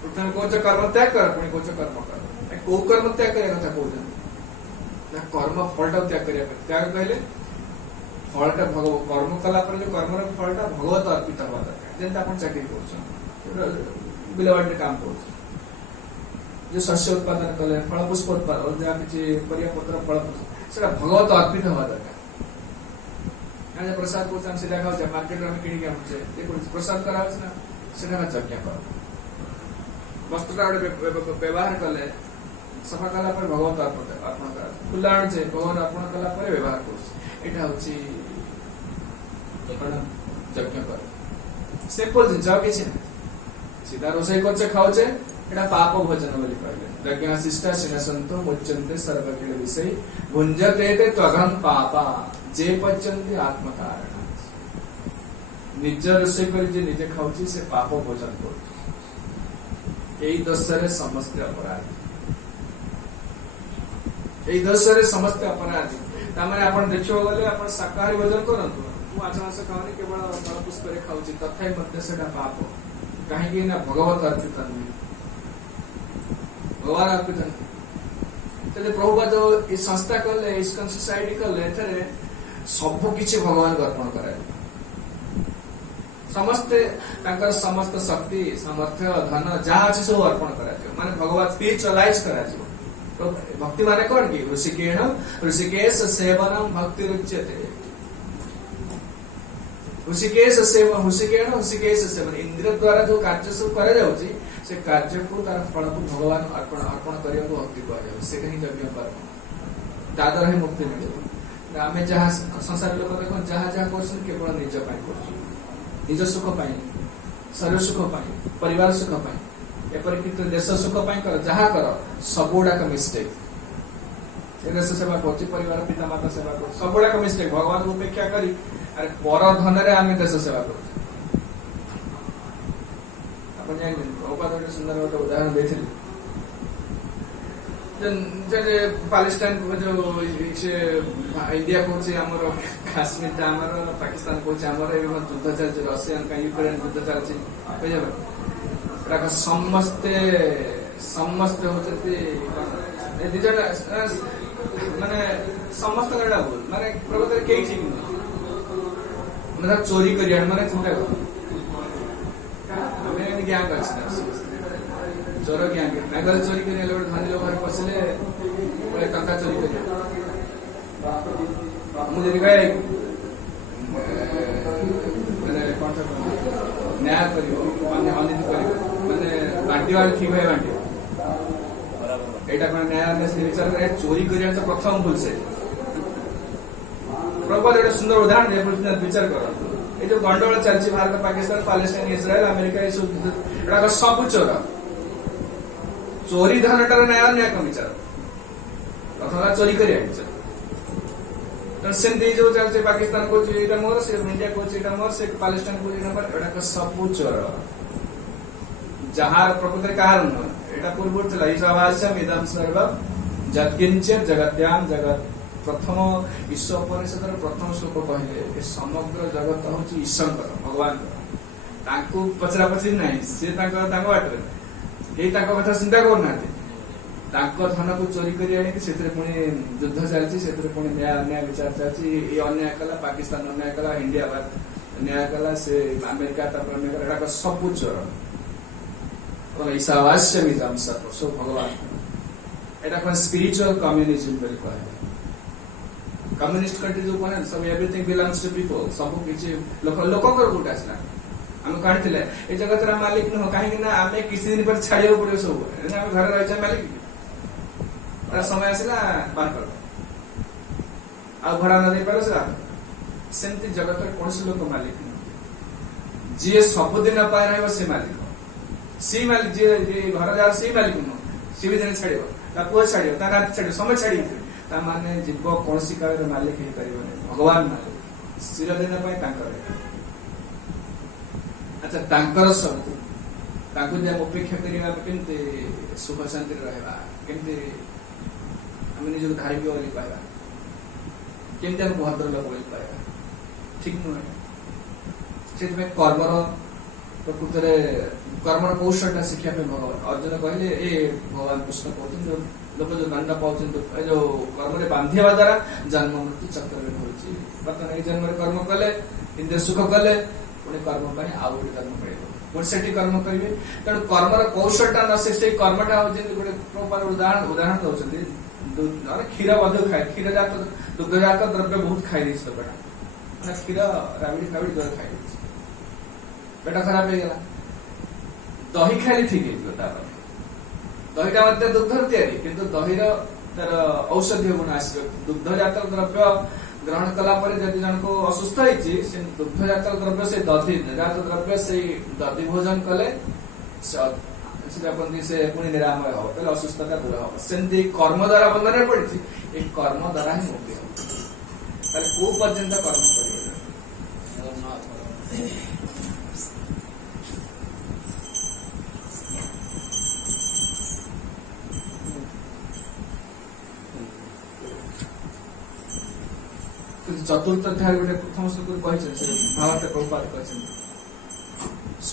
प्रथम कौच कर्म त्याग कर पुणी कौच कर्म कर कौ कर्म त्याग करिया कथा कहते कर्म फलटा त्याग करिया त्याग कहले फलटा कर्म कला जो कर्म फलटा भगवत अर्पित हवा दरकार जेमती आप चाकरी कर बिलवाड़ी काम कर शस्य उत्पादन कले फल पुष्प उत्पादन जहाँ किसी परिया पत्र फल से भगवत अर्पित हवा दरकार प्रसाद को खाऊ मार्केट में किणी प्रसाद करा ना यज्ञ कर वस्तुटा गोटे व्यवहार कले सफा कला भगवत अर्पण कर फुला आनुचे भगवान अर्पण कला व्यवहार कर यज्ञ कर सिंपल जिन किसी ना सीधा रोषे करचे खाऊचे एटा पाप भोजन बोली कहले यज्ञ शिष्टा सिनसंतो मुच्यन्ते सर्वकील विषय भुंजते ते त्वघं पापा जे पचन्ति आत्मकारण निज रोषे करी जे निजे खाऊची से पाप भोजन करूची एई दशरे समस्त अपराधी एई दशरे समस्त अपराधी तामाने आपण देखियो गले आपण शाकाहारी भोजन करंतु मु आज मास खाऊनी केवल फल पुष्प रे खाऊची तथापि मध्य सेटा पाप कहीं ना भगवत अर्पित भगवान अर्पित प्रभुपाद जो संस्था कले इस्कन सोसाइटी कले सब किसी भगवान को अर्पण कराए समस्ते समस्त शक्ति सामर्थ्य धन जहाँ अच्छे सब अर्पण करा माने भगवान स्पिरिचुअलाइज करा भक्ति माने कौन की ऋषिकेश सेवनम भक्ति रुच्यते ऋषिकेश सेवन ऋषिकेश सेवन इंद्रिय द्वारा जो कार्य सब करा जाउची से कार्य को तार फल को भगवान अर्पण करने को भक्ति कह से कहीं यज्ञ कर्म दादर ही मुक्ति मिले आम जहाँ संसार लोक देख जहाँ जहाँ कर केवल निज निज सुख शरीर सुख परिवार सुख एपरिक देश सुख कर जहाँ कर सब गुड़ाक मिस्टेक देश सेवा कर परिवार पिता माता सेवा कर सब गुड़ाक मिस्टेक भगवान को उपेक्षा करी अरे पर धन देश सेवा कर सुंदर गोटे उदाहरण देते पाकिस्तान जो इंडिया कौन काश्मीर पाकिस्तान कौन युद्ध चलती रशियन यूक्रेन युद्ध चलती समस्ते समस्ते होती माने समस्त माने प्रकृत कई ठीक नहीं चोरी कर माने चिंता कर गैंग अच्छे चोर गैंग चोरी कर धनी लोग पशिले टंका चोरी कर मुझे न्याय कर अनिति कर बांटी ठीक है बांटी यहाँ न्याय से विचार कर चोरी कर प्रथम भूल से प्रभुपाद एक सुंदर उदाहरण दे विचार करो ये जो गंडगोल चलती भारत पाकिस्तान पैलेस्टाइन इस्राएल अमेरिका ये सब सब चोर चोरी धनटार न्याय अन्याय कम विचार प्रथम चोरी कर सेमती जो चलते पाकिस्तान को मोर से इंडिया को मोर से पैलेस्टाइन को सब चोर जहार प्रकृति कारण এটা পূর্ব ছিল ঈশাবাস্যম ইদম সর্বম যৎকিঞ্চিত জগত্যাম জগৎ প্রথম বিশ্ব পরিষদর প্রথম শ্লোক কহিলে এ সমগ্র জগত হচ্ছে ঈশ্বরଙ୍କର ଭଗବାନଙ୍କର ତାଙ୍କୁ ପଚରା ପଚରି ନାହିଁ ସେ ତାଙ୍କ ବାଟରେ କେହି ତାଙ୍କ କଥା ଚିନ୍ତା କରୁନାହାନ୍ତି ତାଙ୍କ ଧନକୁ ଚୋରି କରି ଆଣିକି ସେଥିରେ ପୁଣି ଯୁଦ୍ଧ ଚାଲିଛି ସେଥିରେ ପୁଣି ନ୍ୟାୟ ଅନ୍ୟାୟ ବିଚାର ଚାଲିଛି ଏ ଅନ୍ୟାୟ କଲା ପାକିସ୍ତାନ ଅନ୍ୟାୟ କଲା ଇଣ୍ଡିଆ ନ୍ୟାୟ କଲା ସେ ଆମେରିକା ତାପରେ ଅନ୍ୟାୟ କଲା ଏଗୁଡାକ ସବୁ ଚୋର ईशावास्यमिदं सर्वं सो भगवान एटा कोन स्पिरिचुअल कम्युनिज्म बोली कहे कम्युनिस्ट कंट्री जो कोन सब एवरीथिंग बिलोंग्स टू पीपल सब किछि लोक को गुट आसला हम काढथिले ए जगत रा मालिक न काहे कि ना आमे किछि दिन पर छाडियो पड़ियो सब हम घर रहै छै मालिक और समय आसला बार कर आ भड़ा न दे परसला सेमति जगत रे कोन लोक मालिक जे सब दिन पाए रहबो से मालिक सी मालिक जे घर जार सी मालिक न सी भी दिन छाड़ियो ता पुओ छाड़ियो ता रात छाड़ियो समय छाड़ी ता माने जीव कोनसी काल रे मालिक हे परिबने भगवान मालिक सिर दिन पय तांकर अच्छा तांकर सब तांको जे अपेक्षा करिवा केनते सुख शांति रहबा केनते हम निज धार्मिक वाली पाइबा केनते हम भद्र लोक बोली पाइबा ठीक न से में कर्मर प्रकृत कर्मर कौशल शिक्षा भगवान अर्जुन कहले ए भगवान कृष्ण कहते लोक जो दंड पाँच जो कर्म बांधा द्वारा जन्म मृत्यु चक्र में होती बर्तमान ये जन्म कर्म कले इंद्रिय सुख कले पुणी कर्म आउ गोटे जन्म मिले पुणी से कर्म करेंगे तेणु कर्मर कौशलटा न से कर्मटा गोटे प्रकार उदाहरण दौरान क्षीर खाए क्षीर जात दुग्धजात द्रव्य बहुत खाई लोकटा मैंने क्षीर राबिड़ी फाबिड़ी द्वारा खाई पेट खराब हो गला दही खाली ठीक है दहीटा मतलब दुग्ध तैयारी किंतु दहीर तार औषधीय गुण आस दुग्धजात द्रव्य ग्रहण कला जदि जन को असुस्थ होती दुग्धजात द्रव्य से दधिजात द्रव्य से दधि भोजन कले से पुणी निरामय हम पहले असुस्थता दूर हम सेमती कर्म द्वारा बंधन पड़ी कर्म द्वारा ही मुक्ति हम को पर्यंत कर्म कर चतुर्थ अध्याय गोटे प्रथम श्लोक भावार्थ प्रभुपाद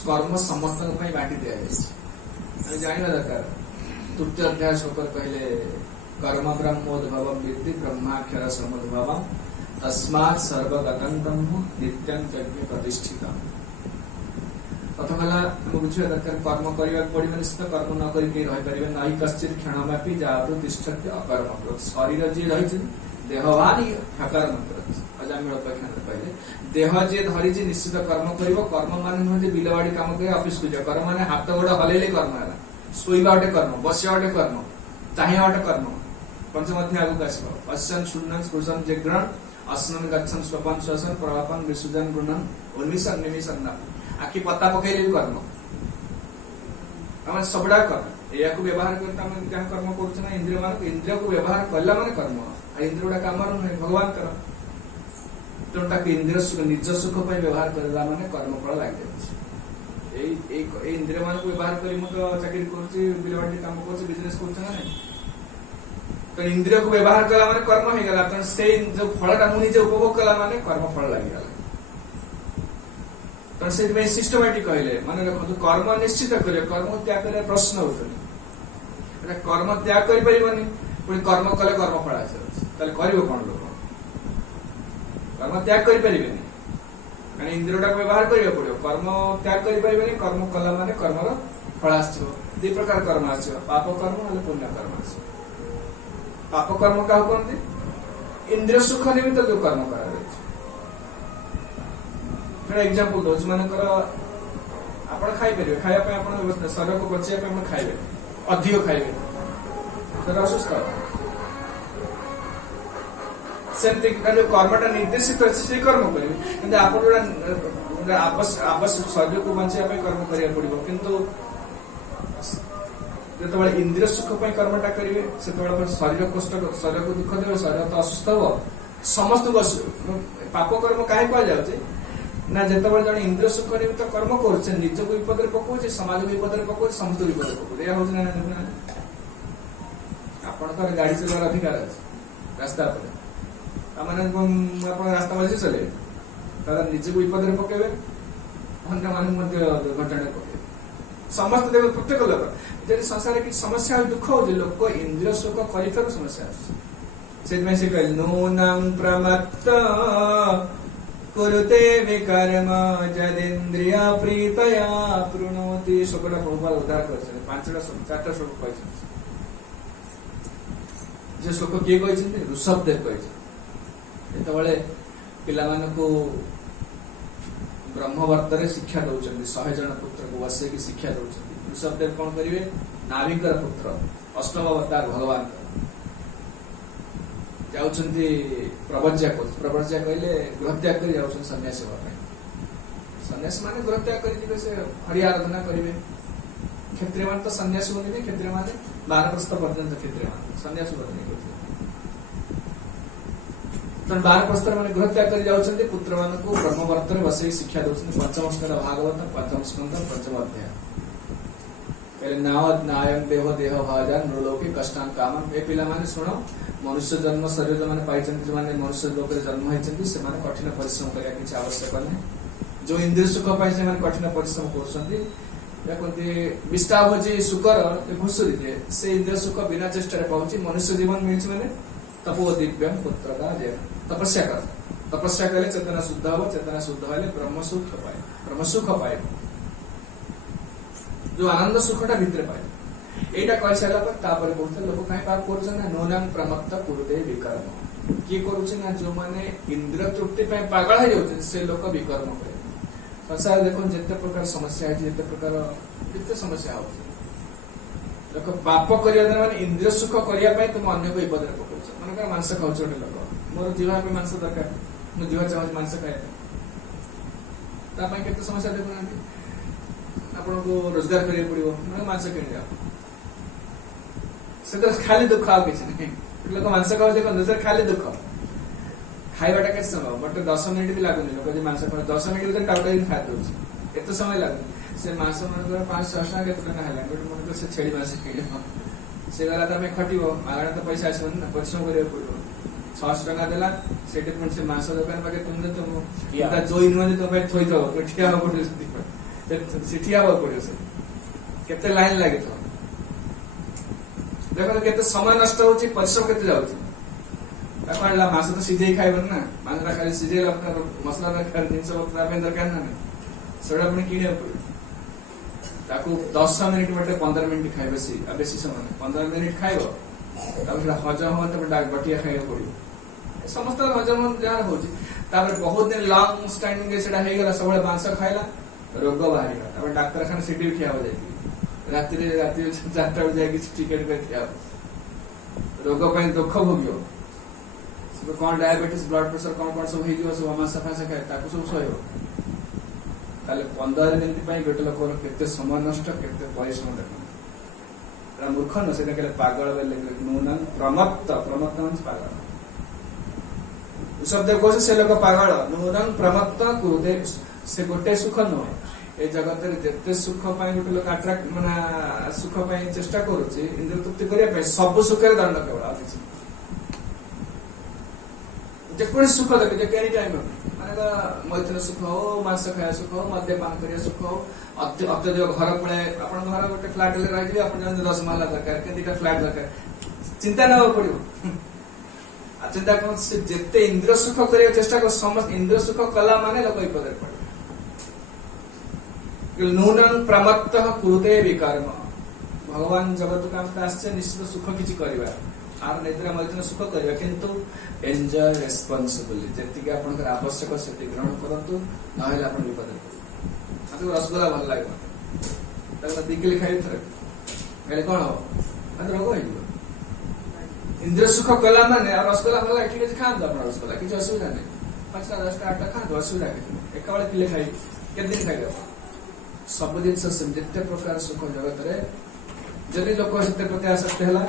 कर्म समस्त बांटी दि जाना दरकार तृतीय अध्याय श्लोक कहले कर्म ब्रह्मोद्भव विद्धि ब्रह्माक्षर समुद्भव तस्मात् सर्वगतं ब्रह्म नित्यं यज्ञ प्रतिष्ठित प्रथम है बुझा दरकार कर्म करने पड़े निश्चित कर्म न करके रही नहीं कश्चित क्षणमें जातु तिष्ठति अकर्म शरीर जी रही देहवान हकार मंत्र अजामिल उपाख्यान कहले देह जे धरी निश्चित कर्म कर्म मान नुहे बिलवाड़ी काम कर ऑफिस को जा कर्म मान हाथ गोड़ हलैले कर्म है शोवा गोटे कर्म बसिया गोटे कर्म चाहिए गोटे कर्म पंचम अध्याय आगू आस पश्चन शून्यन स्पृशन जिग्रहण अस्नन गच्छन स्वपन श्वसन प्रवापन विसर्जन गृहण उन्मिषण निमिषण आखि पत्ता पकईले भी कर्म सबुड़ा कर्म या व्यवहार कर कर्म कर इंद्रिय मान इंद्रिय को व्यवहार कला मान कर्म इंद्रिय गुड़ा कम नुहे भगवान कर तेणु इंद्रिय सुख निज सुख व्यवहार करला माने कर्म फल लग जाए इंद्रिय मान व्यवहार कर चाकरी करवाड़ी कम कर बिजनेस कर इंद्रिय को व्यवहार कला माने कर्म हो गला तेणु से जो फलटा मुझे उपभोग कला माने कर्म फल लगिगला तेणु से सिस्टमेटिक कहले माने रखु कर्म निश्चित कर कर्म त्याग कर प्रश्न उठुनि कर्म त्याग कर पुणी कर्म कले कर्म फल आस कर कौन लोग कर्म त्याग करें इंद्रियटा व्यवहार करा पड़ो कर्म त्याग करें कर्म कला माने कर्मर फल आस दु प्रकार कर्म आस पाप कर्म ना पुण्य कर्म आस पाप कर्म क्या कहते इंद्रिय सुख निमित्त जो कर्म कर एग्जांपल दो मानकर आप खाईपर खाया शरीर को बचाई खाइबे अधिक खाइबे शरीर असुस्थ सेमती जो कर्मटा निर्देशित अच्छे से कर्म करेंगे किंतु आप आवश्यक शरीर को बचाई कर्म करा पड़ो किंतु जो इंद्रिय सुख कर्मटा करेंगे से शरीर कष्ट शरीर को दुख देवे शरीर तो असुस्थ हो समस्त पाप कर्म कहीं कहुचे ना जिते जन इंद्रिय सुख निमित्त कर्म करुचे निज को विपद पकाउे समाज को विपद पकाउे समस्त विपद पकाउे यह हूँ आपंकर गाड़ी चलार अधिकार अच्छे रास्ता पर मैंने रास्ता मझे चले निज को विपद पकेबे अन्य मान दुर्घटना पकेबे समस्त देख प्रत्येक लोक जब संसार किसी समस्या दुख हो लोक इंद्रिय सुख कर समस्या से कहले नूनं प्रमत्त कुरुते विकर्म जदेन्द्रिय प्रीतया प्रणोति शोकटा प्रभुपाद उद्धार कर 4टा श्लोक कह श्लोक किए कहते ऋषभदेव कहते पिला ब्रह्मवर्त शिक्षा दौरान 100 जन पुत्र को बसे शिक्षा दौरान ऋषभदेव कौन करेंगे नाभिकर पुत्र अष्टम अवतार भगवान जाउछन्ति प्रवज्या कहले गृहत्याग कर जाउछन् सन्यासी होगा सन्यासी माने गृहत्याग कर से हरि आराधना करेंगे क्षत्रिय मान तो सन्यासी होने क्षत्रिय माने 12 वर्ष पर्यंत क्षत्रिय मान सन्यासी होने 12 वर्ष मैंने गृहत्याग कर जाउछन्ति पुत्र मान को ब्रह्मवर्त बसई शिक्षा दौरान पंचम स्कंद भागवत पंचम स्कंद पंचम अध्याय कहले नावत नायम देह देह भाजा नृलोके कष्टान कामन ए पिला माने सुनो मनुष्य जन्म शरीर जो मैंने पाई जो मैंने मनुष्य लोक जन्म होती कठिन परिश्रम करने किसी आवश्यक नहीं जो इंद्रिय सुख पाई से कठिन परिश्रम कर विष्टाभोजी सुकर घुषुरी दिए से इंद्रिय सुख बिना चेष्टा पाऊँ मनुष्य जीवन मिली मैंने तपो दिव्यम पुत्र का देव तपस्या कर तपस्या कले चेतना शुद्ध हो चेतना शुद्ध हेले ब्रह्मसुख पाए जो आनंद सुखटा भितर पाए एटा कह सारा पर कहते लोक कहीं पाप कर नूनं प्रमत्त कुरुते विकर्म किए करुचे ना जो मैंने इंद्रिय तृप्ति पागल हो जाते से लोक विकर्म करे संसार देख जिते प्रकार समस्या है जिते प्रकार जिते समस्या हो लोक पाप करिया माने इंद्रिय सुख करने तुम अन्य को विपद पकाउछ मनकर मांस खाऊछ गोटे लोक मोर जीवा पे मांस दरकार मो जीवा चाहूँ मांस खाए केते समस्या देखुना आपन को रोजगार करिया पड़िबो माने मांस किन जाओ से खाली दुख आ किसी नहीं लोक मांस खाऊ देख खाली दुख खाइबाटा के समय बट 10 मिनिट भी लगुनि लोक मांस खा 10 मिनिट भीतर टाउटा खाई दौर एत समय लगुनि से मांस मन 500 टका के टका है गोटे मन से छेड़ी मांस किन से गला तुम खटो मागणा तो पैसा आसो ना परिश्रम करा पड़ो 600 टका देला से मांस दुकान पाखे तुम तुम जोई नुह तुम थोई थो ठिया पड़ो से ठिया पड़ो से केते लाइन लगे देख केते समय नष्ट होची परिश्रम केते जाउची कहला मांस तो सीधे ही खाइबन ना मांसटा खाली सीधे मसला दरकार जिनस दरकार ना सेटा पुणी किणे पड़ो ताकू 10 मिनिट बटे 15 मिनिट खाइबे सी बेसी समय 15 मिनिट खाइबो तापर हजम हो तब बटिया खाइबे पड़ो समस्त हजम जहाँ होची तापर बहुत दिन लॉन्ग स्टैंडिंग सेटा हे गेला सब मांस खाइला रोग बाहरी तापर डाक्तरखाना सीटी खिया हो जाई राति 4टा बजे जाके टिकेट पे खिया रोग पे दुख भोगियो कौन डायबिटीज ब्लड प्रेशर कौन कौन सब हो सब मांस फांस खाए ताकू सब सहयो ताले 15 मिनिट गोटे लोक केते समय नष्ट केते परिश्रम देख मूर्ख न से पागल बेले नूनं प्रमत्त पागल शब्द कह से लोक पागल नूनं प्रमत्त कुरुते से गोटे सुख नुह ए जगत जिते सुख गोटे लोक अट्राक्ट माने सुख चेष्टा करुचे इंद्रिय तृप्ति करने सब सुख दंड केवल किसी जेको सुख देखे जे टाइम माने मैथुन सुख हो मांस खाया सुख हो मद्यपान करिया सुख हो अत्यधिक घर पड़े आप घर गोटे फ्लाट रही आप 10 महला दरकार के 2टा फ्लाट दरकार चिंता ना पड़ो चिंता कौन से जिते इंद्रिय सुख करने चेष्टा कर समस्त इंद्रिय सुख कला माने लोक विपद पड़े नूनं प्रमत्त कुरुते विकर्म भगवान जगत काम आसছে निश्चित सुख किछि करबा आर निद्रा मैथुन सुख करबा किंतु एंजॉय रेस्पॉन्सिबली जेतिक आपनकर आवश्यक सेति ग्रहण करंतु नहेला आपन विपद आतो रसगोला भल लागे तक दिकली खाइ थरे कहले कोन हो रोग हो इंद्रिय सुख कला माने आ रसगोला भला ठीक है खान अपन रसगोला किछ असुविधा नहीं 5टा 10टा 8टा खान असुविधा नहीं एक बार किले खाई के दिन खाई सब दिन से जिते प्रकार सुख जगत रे जदि लोक से प्रति आसक्त है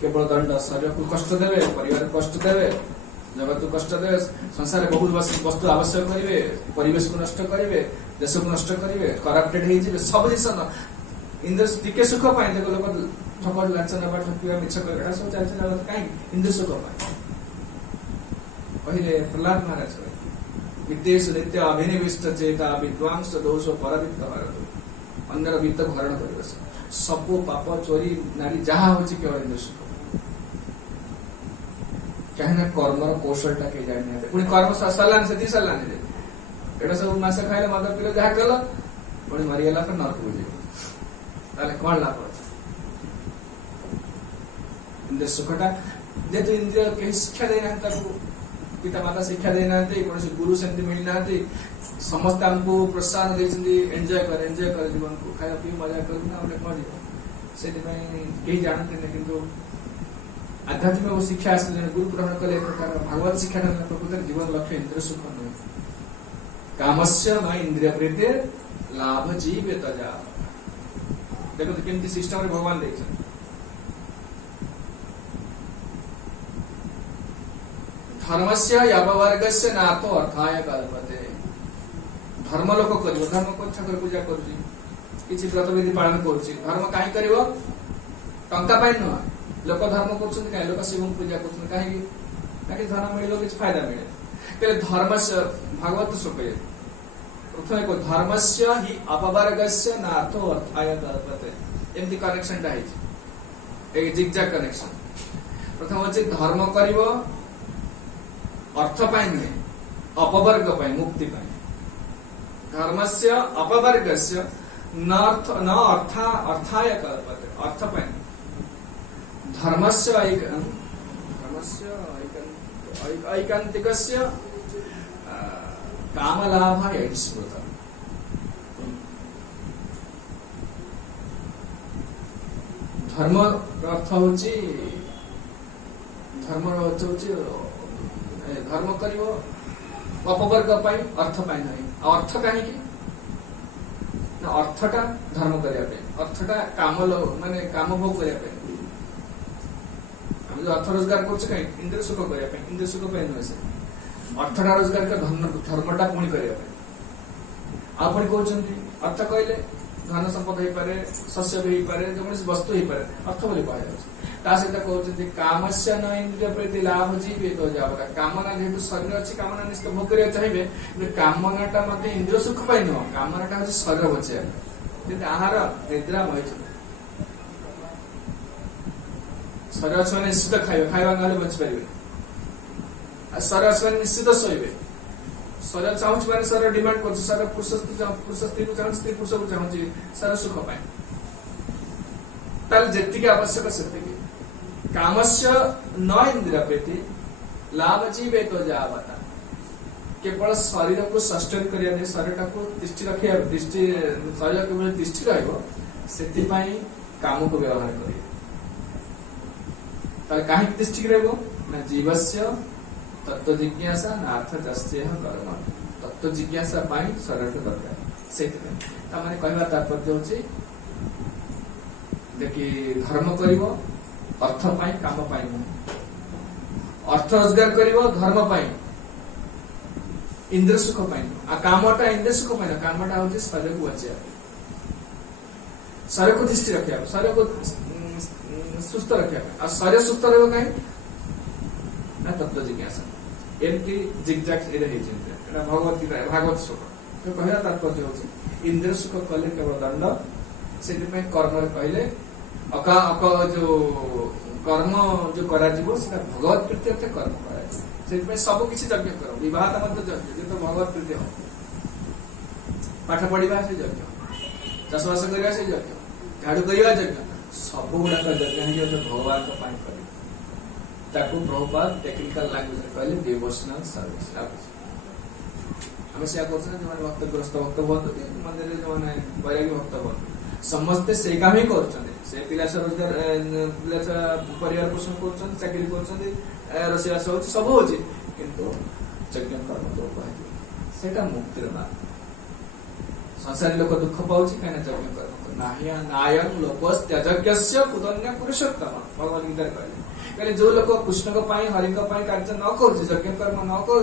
केवल दंड शरीर को कष्ट देवे परिवार को कष्ट देवे जगत को कष्ट देवे संसार बहुत वस्तु आवश्यक करेंगे परिवेश को नष्ट करेंगे देश को नष्ट करेंगे करप्टेड हो सब जिन इंद्र टिके सुख पाए देखो लोग ठकड़ लाच नवा ठकिया मिछ कर सब चलते कहीं इंद्र सुख पाए पहले प्रहलाद महाराज विद्येश नित्य अभिनिविष्ट चेता विद्वांस दोष परवित्त भारत अन्यर वित्त भरण कर सब पाप चोरी नारी जहाँ हो केवल इंद्र सुख कहीं कर्मर कौशलटा के जाने पुणी कर्म सरलानी से सरलानी एटा सब मास खाइले मद पीले जहाँ कल पुणी मरीगला फिर नरक बुझे कौन लाभ इंद्र सुखटा जेहेतु इंद्रिय कहीं शिक्षा देना पिता माता शिक्षा देना कौन गुरु से मिलना समस्त आमको प्रोत्साहन देते एंजॉय कर जीवन को खाया पी मजा कर कौन से जानते नहीं किंतु आध्यात्मिक शिक्षा आसले गुरु ग्रहण कले प्रकार भागवत शिक्षा प्रकृत जीवन लक्ष्य इंद्रिय सुख नुहे कामस्य न इंद्रिय प्रीति लाभ जीवे तजा देखो तो केमती सिस्टम रे भगवान देखछन धर्मस्य याववर्गस्य नातो अर्थाय कल्पते धर्म लोक करिवो धर्म को ठाकुर पूजा करूची किछि व्रत विधि पालन करूची धर्म काहे करिवो टंका पाइ न लोक धर्म करूछन काहे लोक शिव पूजा करूछन काहे कि धर्म मिलो किछ फायदा मिले केले धर्मस्य भागवत सुखे प्रथम को धर्मस्य हि अपवर्गस्य नातो अर्थाय कल्पते एमती कनेक्शन टा है एक जिगजैग कनेक्शन प्रथम अछि धर्म करिवो अर्थ पाइ नुहे अपवर्ग पाइ मुक्ति पाइ धर्मस्य अपवर्गस्य न अर्थाय कल्पते अर्थ पाइ धर्मस्य ऐकान्तिकस्य कामलाभाय स्मृत धर्म अर्थ होची धर्म अर्थ होची धर्म करिवो अपवर्ग पाई अर्थ पाई नहीं अर्थ काहे कि ना अर्थटा धर्म करिया पे अर्थटा काम माने काम भोग करिया पे हम जो अर्थ रोजगार करछ काहे इंद्र सुख करिया पे इंद्र सुख पे न से अर्थटा रोजगार का धर्मटा पुणी करिया पे आपण कहउछन्ती अर्थ कहले धन संपद होई पारे शस्य भी होई पारे जेमन वस्तु होई पारे अर्थ बोली कहै ता सहित कहउछन्ती कामस्य न इंद्रिय प्रति लाभ जीवे तो जाबका कामना जेतु शरीर अछि कामना निष्ठ भोग करिया चाहिबे कि कामनाटा मते इंद्रिय सुख पाइ न कामनाटा अछि शरीर बचे जेते आहार निद्रा मय शरीर छ निश्चित खाइबा नले बचि परिबे शरीर छ निश्चित सोइबे शरीर चाहूँ माने शरीर डिमांड कर शरीर पुरुष स्त्री को चाहूँ स्त्री पुरुष को चाहूँ शरीर सुख पाए ताल जेतिके आवश्यक सेतिके कामस्य न इंद्रिय प्रति लाभ जीवे तो जावता केवल शरीर को सस्टेन करिया ने शरीर को दृष्टि रखिया दृष्टि शरीर केवल दृष्टि रहइबो सेति पई काम को व्यवहार करिए ताल काहे दृष्टि रहइबो ना जीवस्य तत्व जिज्ञासा नार्थ दस्तेह कर्म तत्व जिज्ञासा पाई शरीर के दरकार सेति ता माने कहबा तात्पर्य होची देखि धर्म करिवो अर्थ पाई काम पाई अर्थ रोजगार करिवो धर्म पाई इंद्र सुख पाई आ कामटा इंद्र सुख पाई कामटा होची शरीर को बचिया शरीर को दृष्टि रखिया शरीर को सुस्थ रखिया आ शरीर सुस्थ रहबो काहे ना तत्व जिज्ञासा एमती जिगजैग एरे हे चिंता एटा भगवत गीता भागवत सुख तो कहला तात्पर्य होची इंद्र सुख कले केवल दंड सेति में कर्म कहले अका जो कर्म जो करा जीवो सेटा भगवत प्रीत्यर्थ कर्म करा सेति में सब किछि यज्ञ करो विवाहता मध्य यज्ञ जे तो भगवत प्रीत्य हो पाठ पढिबा से यज्ञ चाषबास करिया से यज्ञ झाड़ू करिया यज्ञ सब गुडा का यज्ञ हे तो भगवान को पाई करे ताकू प्रभुपाद टेक्निकल लैंग्वेज रे कहले डिवोशनल सर्विस हमें से आकोसन जो भक्तग्रस्त भक्त बहुत मंदिर रे जो माने वैरागी भक्त बहुत समस्ते से काम ही कर पिला रोजगार पिला परिवार पोषण कर चाकरी कर रोषेबास हो सब हो किंतु यज्ञ कर्म जो कहते मुक्तिर ना संसारी लोक दुख पाऊँ कहीं यज्ञ कर्म नायन लोकस त्यजज्ञस्य कुदन्य पुरुषोत्तम भगवद गीता कहले जो लोक कृष्ण हरि कार्य न कर यज्ञ कर्म न कर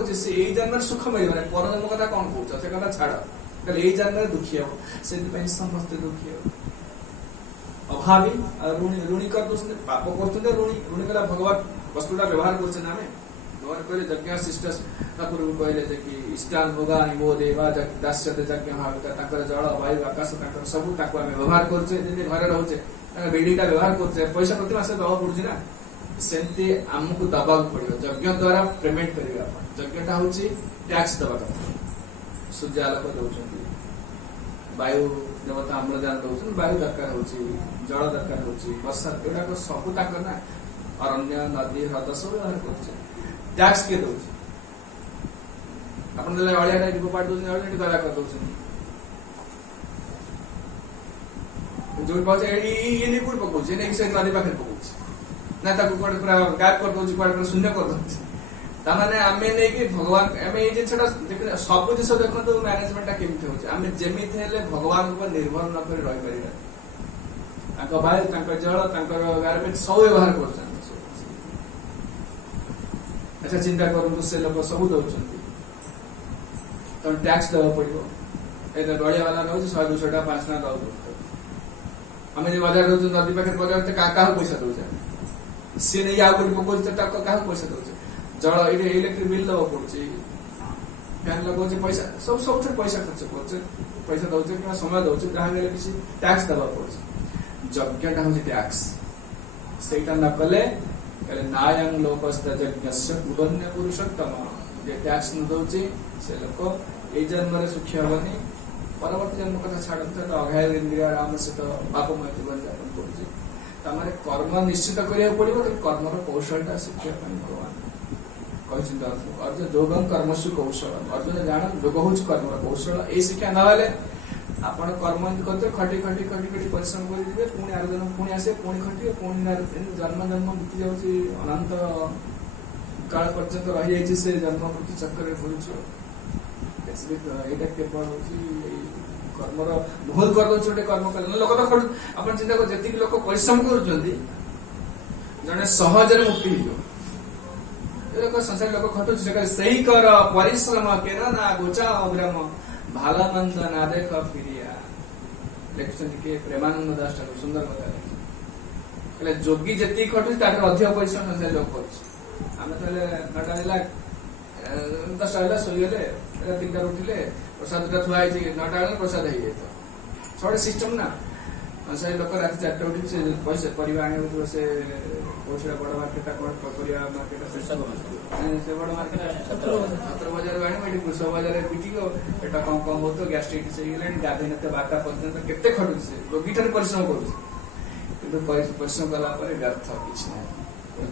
जन्म सुख मिल पर जन्म कथा कौन कौच से कथा छाड़ कहले यही जन्म दुखी हम से समस्ते दुखी हम अभावी ऋणी कर पाप कर ऋणी कला भगवान वस्तुटा व्यवहार कर भगवान कहले यज्ञ शिष्ट ठाकुर कहले कि इष्टान होगा वो देवा दास्यते यज्ञ जल वायु आकाश सब व्यवहार करछे घरे रोचे बिल्डिंगटा व्यवहार करछे पैसा प्रति मास दवा पड़ुछि ना सेमती आमको दबा पड़ो यज्ञ द्वारा पेमेंट करेंगे यज्ञटा हूँ टैक्स दवा कथा सूर्य आलोक दौरान वायु देवता अम्लजान दौरान वायु दरकार हो जल दरकार हो वर्षा एगुड़ाक सब ना अरण्य नदी ह्रद सब व्यवहार कर टैक्स किए दौर आप अड़िया फोपाड़ी दौर दया कर दौर जो पाचे ये नहीं कौट पकाऊे नहीं से नदी पाखे पकाऊे ना पूरा गायब कर दौर कड़े शून्य कर दौर ताने आम नहीं भगवान आम ये जिनसा देखते सब जिस देखते मैनेजमेंट केमी हो जमी भगवान निर्भर न कर रही वायु जल गार्बेज सब व्यवहार कर अच्छा चिंता करूँ से लोग सब दौर तुम टैक्स देवा पड़ो गड़िया वाला नौ 100-200 टा 5 ना दौर आम जो बजार दौर नदी पाखे बजार क्या पैसा दौचे सी नहीं आगे पकाऊ क्या पैसा दौचे जल ये इलेक्ट्रिक बिल दवा पड़े फैन लगे पैसा सब सब पैसा खर्च कर पैसा दौचे कि समय दौचे जहाँ किसी टैक्स दवा पड़े यज्ञटा हूँ टैक्स से न कले नायं लोकस्तज्ञस्य कुदन्य पुरुषोत्तम जे टैक्स न दौचे से लोक ये जन्म सुखी हेनी परवर्ती जन्म कथा छाड़ते तो अघाय इंद्रिया राम सहित पापमय जीवन यापन कर कर्म निश्चित करा पड़ो कर्मर कौशलटा शिक्षा भगवान अर्जुन योगम कर्मसु कौशल अर्जुन जान योग हूँ कर्मर कौशल ये शिक्षा ना आप कर्म करते खटी खटी खटी खटी परिश्रम करेंगे पुणी आर जन्म पुणी आसे पुणी खटे पुणी जन्म जन्म बीती जाऊँगी अनंत काल पर्यंत रही जाइए से जन्म प्रति चक्कर घूरुच यहाँ केवल हूँ कर्मर भूल कर कर्म कर लोक तो खटु आप चिंता कर जी लोक परिश्रम कर जड़े सहजरे मुक्ति हो संसार लोक खटु से कर परिश्रम के ना गोचा अग्रम भाला मंद ना देख फिरिया लिखुं किए प्रेमानंद दास ठाकुर सुंदर कथा लिखे जोगी जी खटुच अधिक परिश्रम संसार लोक कर 10टा शोगले 3टा उठिले प्रसाद थुआ 9टा प्रसाद हो जाए सिस्टम ना से लोक रात 4टा उठी से पैसा परिवा आने से कौशल बड़ मार्केट परिवा मार्केट से बड़ मार्केट 17 बजार आने कृषक बजार पिटिक पेट कम कम हो तो गैस्ट्राइटिस गाधे नते 12टा पर्यंत केते खटु से रोगी ठार परिश्रम करू परिश्रम कला व्यर्थ किसी ना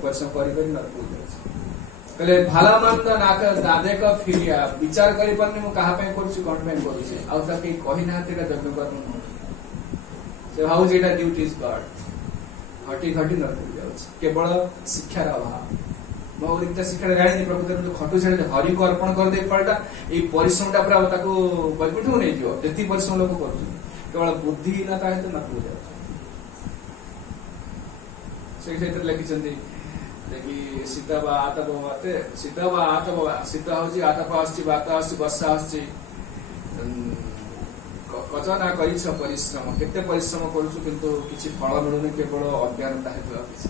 परिश्रम कर कहले भाला मंद नादेक फिरिया विचार करी पारनी मु कहा पे करूची कोन पे करूची आ त के कहि ना तेरा यज्ञ कर्म से भाउ जेटा ड्यूटी इज गॉड घटी घटी न पड़ जाउछ केवल शिक्षार अभाव भगवद्गीता शिक्षा जानी प्रकृति जो खटु छाड़े हरि को अर्पण कर दे पड़ता ये परिश्रमटा पूरा ताको बैकुंठ को नहीं दियो जति परिश्रम लोग कर केवल बुद्धिहीनता हेतु न पड़ जाउछ से क्षेत्र लिखिछन्ती देखि सीता बा आतप बाते सीता बा आतप सीता होची आतप आछि बाता आछि वर्षा आछि कचना करिछ परिश्रम केते परिश्रम करूछु किंतु किछि फल मिलुनी केवल अज्ञानता हेतु आछि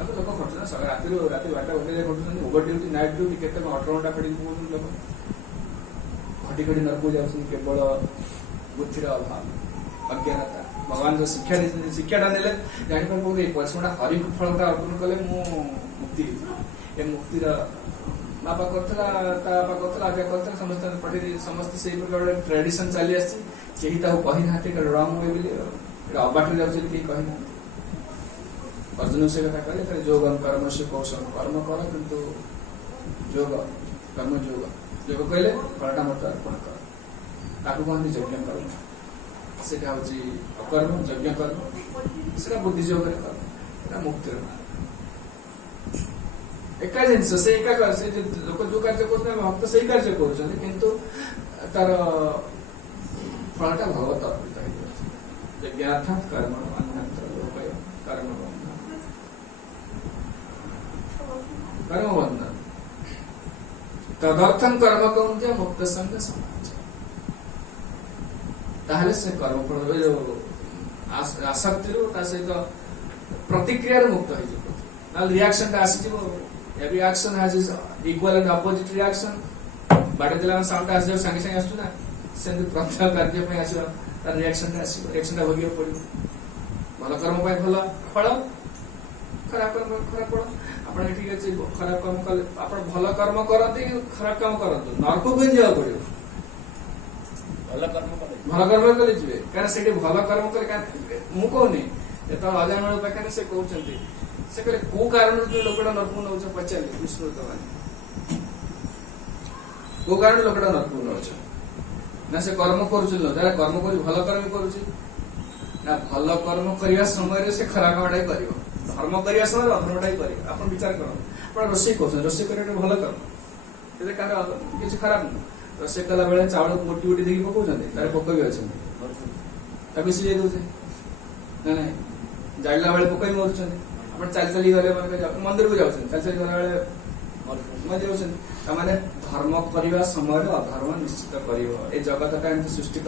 अब लोक खटुना सगा राति 12टा उठे खटुछन ओवर ड्यूटी नाइट ड्यूटी केते 18 घंटा खड़ी पहुंचुन लोक खटी खटी नरको जाउछन केवल बुद्धिर अभाव अज्ञानता भगवान जो शिक्षाटा ने जापर परिश्रमटा हरि फलटा अर्पण कले मुक्ति ये मुक्तिर बापा करता आज्ञा करता समस्त पठे समस्त से प्रकार ट्रेडिशन चली आसी कही ना रंग हुए बोली अबाट जाऊँ कही ना अर्जुन से कथा कहले योगम कर्म से कौशल कर्म कर किंतु योग कर्म योग कहले फलटा मत अर्पण कर कहते यज्ञ कर्म सेटा होची अकर्म यज्ञ कर्म सेटा बुद्धि योगरे कर्म एटा मुक्तिर मार्ग एका जिनस से एका कर से लोक जो कार्य करते भक्त से कार्य करूछन किंतु तार फलटा भगवत अर्पित है यज्ञार्थ कर्म अन्यत्र लोकय कर्म बंधन तदर्थम कर्म कौंते मुक्त संग समाज ताहले से कर्म फल जो आसक्ति सहित प्रतिक्रिया मुक्त हो रिएक्शन आसी reaction has equal and opposite reaction बाड़े दिला साउंड आस संगे संगे आसु ना सेंति प्रत्यय कार्य पे आसीबा तार रिएक्शन आसीबा रिएक्शन भोगियो पड़ियो भल कर्म पाए भल फल खराब कर्म खराब फल आपण ठीक अछि खराब कर्म कले आपण भल कर्म करते खराब काम करते नरक को जा पड़ियो ଭଲ କର୍ମ କଲେ भल कर्म कले जिवे कारण सेठी भल कर्म करे मु कहनी एत अजान पाखे से कहते से कहले को कारण लोकटा नरक नौ पचारे विष्णु को कारण लोकटा नरक नौ ना से कर्म करुचल कर्म कर भल कर्म करुच ना भल कर्म करने समय से खराब कामटा कर धर्म करने समय अधर्मटा कर विचार कर रोषे कर रोषे कर भल कर्म किसी खराब नुह रोषे कला बेले चावल मोटी मोटी देखिए पकाउछन्ते पोक भी अच्छे सिझे दौचे ना ना जाड़ा बेले पोक भी मरुच्च आप चली चली गले मंदिर को जाऊँ चली चली गला बेले मरी जाऊँ धर्म करने समय अधर्म निश्चित कर जगत का एमती सृष्टि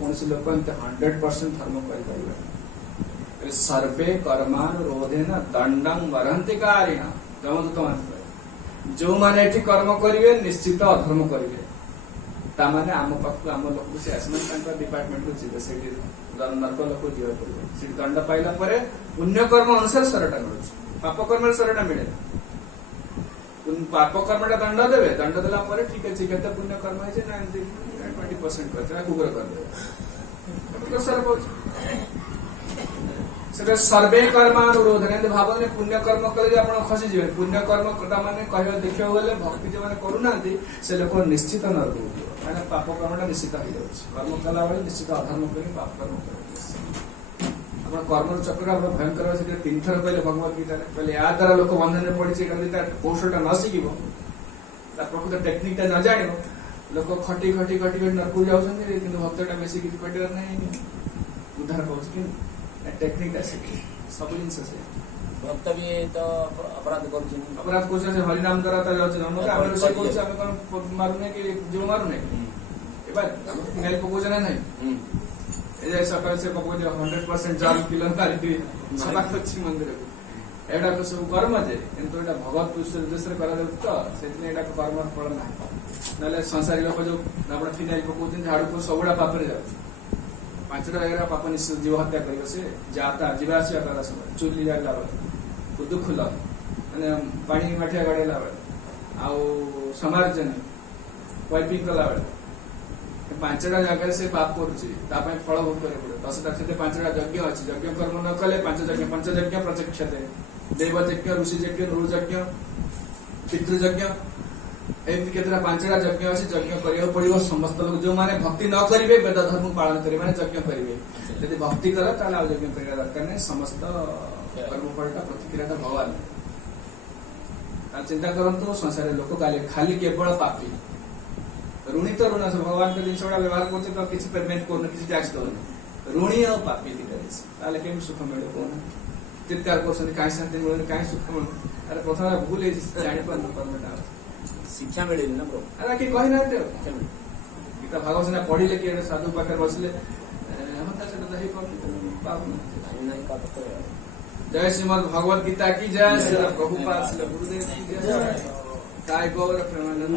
कौन लोक 100% धर्म कर सर्वे कर्मानुरोधेन दंडम वरंती कारिण दमदूत मान जो मैंने कर्म करेंगे निश्चित अधर्म करेंगे ताने आम पाख आम लोक से डिपार्टमेंट को जी से नरक लोक जीवा पड़े से दंड पाइला पुण्य कर्म अनुसार सरटा मिलूँ पाप कर्म सरटा मिले पाप कर्मटा दंड देवे दंड देला ठीक अच्छे केते पुण्य कर्म है 20% कुकुर करदे सर सर्वे कर्मानुरोध भावने पुण्य कर्म कले खसी जाए पुण्य कर्म माने कह देखा गले भक्ति जो मैंने करूना से लोक निश्चित नरक मैंने पाप कर्मटा निश्चित हो जाए कर्म कला बेले निश्चित अधर्म कर पाप कर्म कर कर्म चक्र भयंकर से 3 थर कहले भगवत गीता कहले या द्वारा लोक बंधन पड़ी कौशलटा न शिख प्रकृत टेक्निकटा न जान लोक खटी खटी खटी खटी नरक जाऊँगी कि भक्तटा बेस किसी खटार ना उद्धार पाँच कि टेक्निकटा शिखी सब जिन भक्त भी तो अपराध कर हरिनाम द्वारा मारुने कि जो मारुने फिनाइल पकाउछ ना नहीं सकाल से पकाउछ 100% जाल पिलन सफा कर मंदिर को एटा तो सब कर्म जे किंतु एटा भगवत उद्देश्य करा तो से कर्म फल ना ना संसारी लोक जो आप फिनाइल पकाउछ झाड़ू को सबुड़ा पाप जाऊँ 5टा जगह पाप निश्चित जीव हत्या कर जाता जीवासिया करा समय चुली जागला बेले उदु खुल मैंने पानी माठिया गड़ेला बेले आउ समार्जन पाइपिंग कला बेले 5टा जगह से पाप कर फल भोग कर 10टा 5टा यज्ञ अच्छी यज्ञ कर्म न कले 5 यज्ञ प्रचक्षते देवयज्ञ ऋषियज्ञ नृयज्ञ पितृयज्ञ एमती केतटा 5टा यज्ञ अच्छी यज्ञ करिया पड़ो समस्त लोग जो माने भक्ति न करेंगे वेद धर्म पालन करेंगे माने यज्ञ करेंगे यदि भक्ति करा ताले आउ यज्ञ करने दरकार नहीं समस्त कर्मफलटा प्रतिक्रिया भगवान चिंता करंतु संसार लोक खाली केवल पापी ऋणी तो ऋण भगवान के जिन गुड़ा व्यवहार करते तो किसी पेमेंट करना किसी टैक्स करना ऋणी और पापी ताले केम सुख मिले कौन चित्कार कर कहीं शांति मिले कहीं सुख मिले अरे प्रथम भूल जानी पार्टा शिक्षा मिले ना ब्रो अरे कि कही ना गीता भागवत सिना पढ़िले कि साधु पाखे बसले जय श्रीमद भगवत गीता की जय श्री प्रभुपाद श्री गुरुदेव की जय। काय गौर प्रेमानंद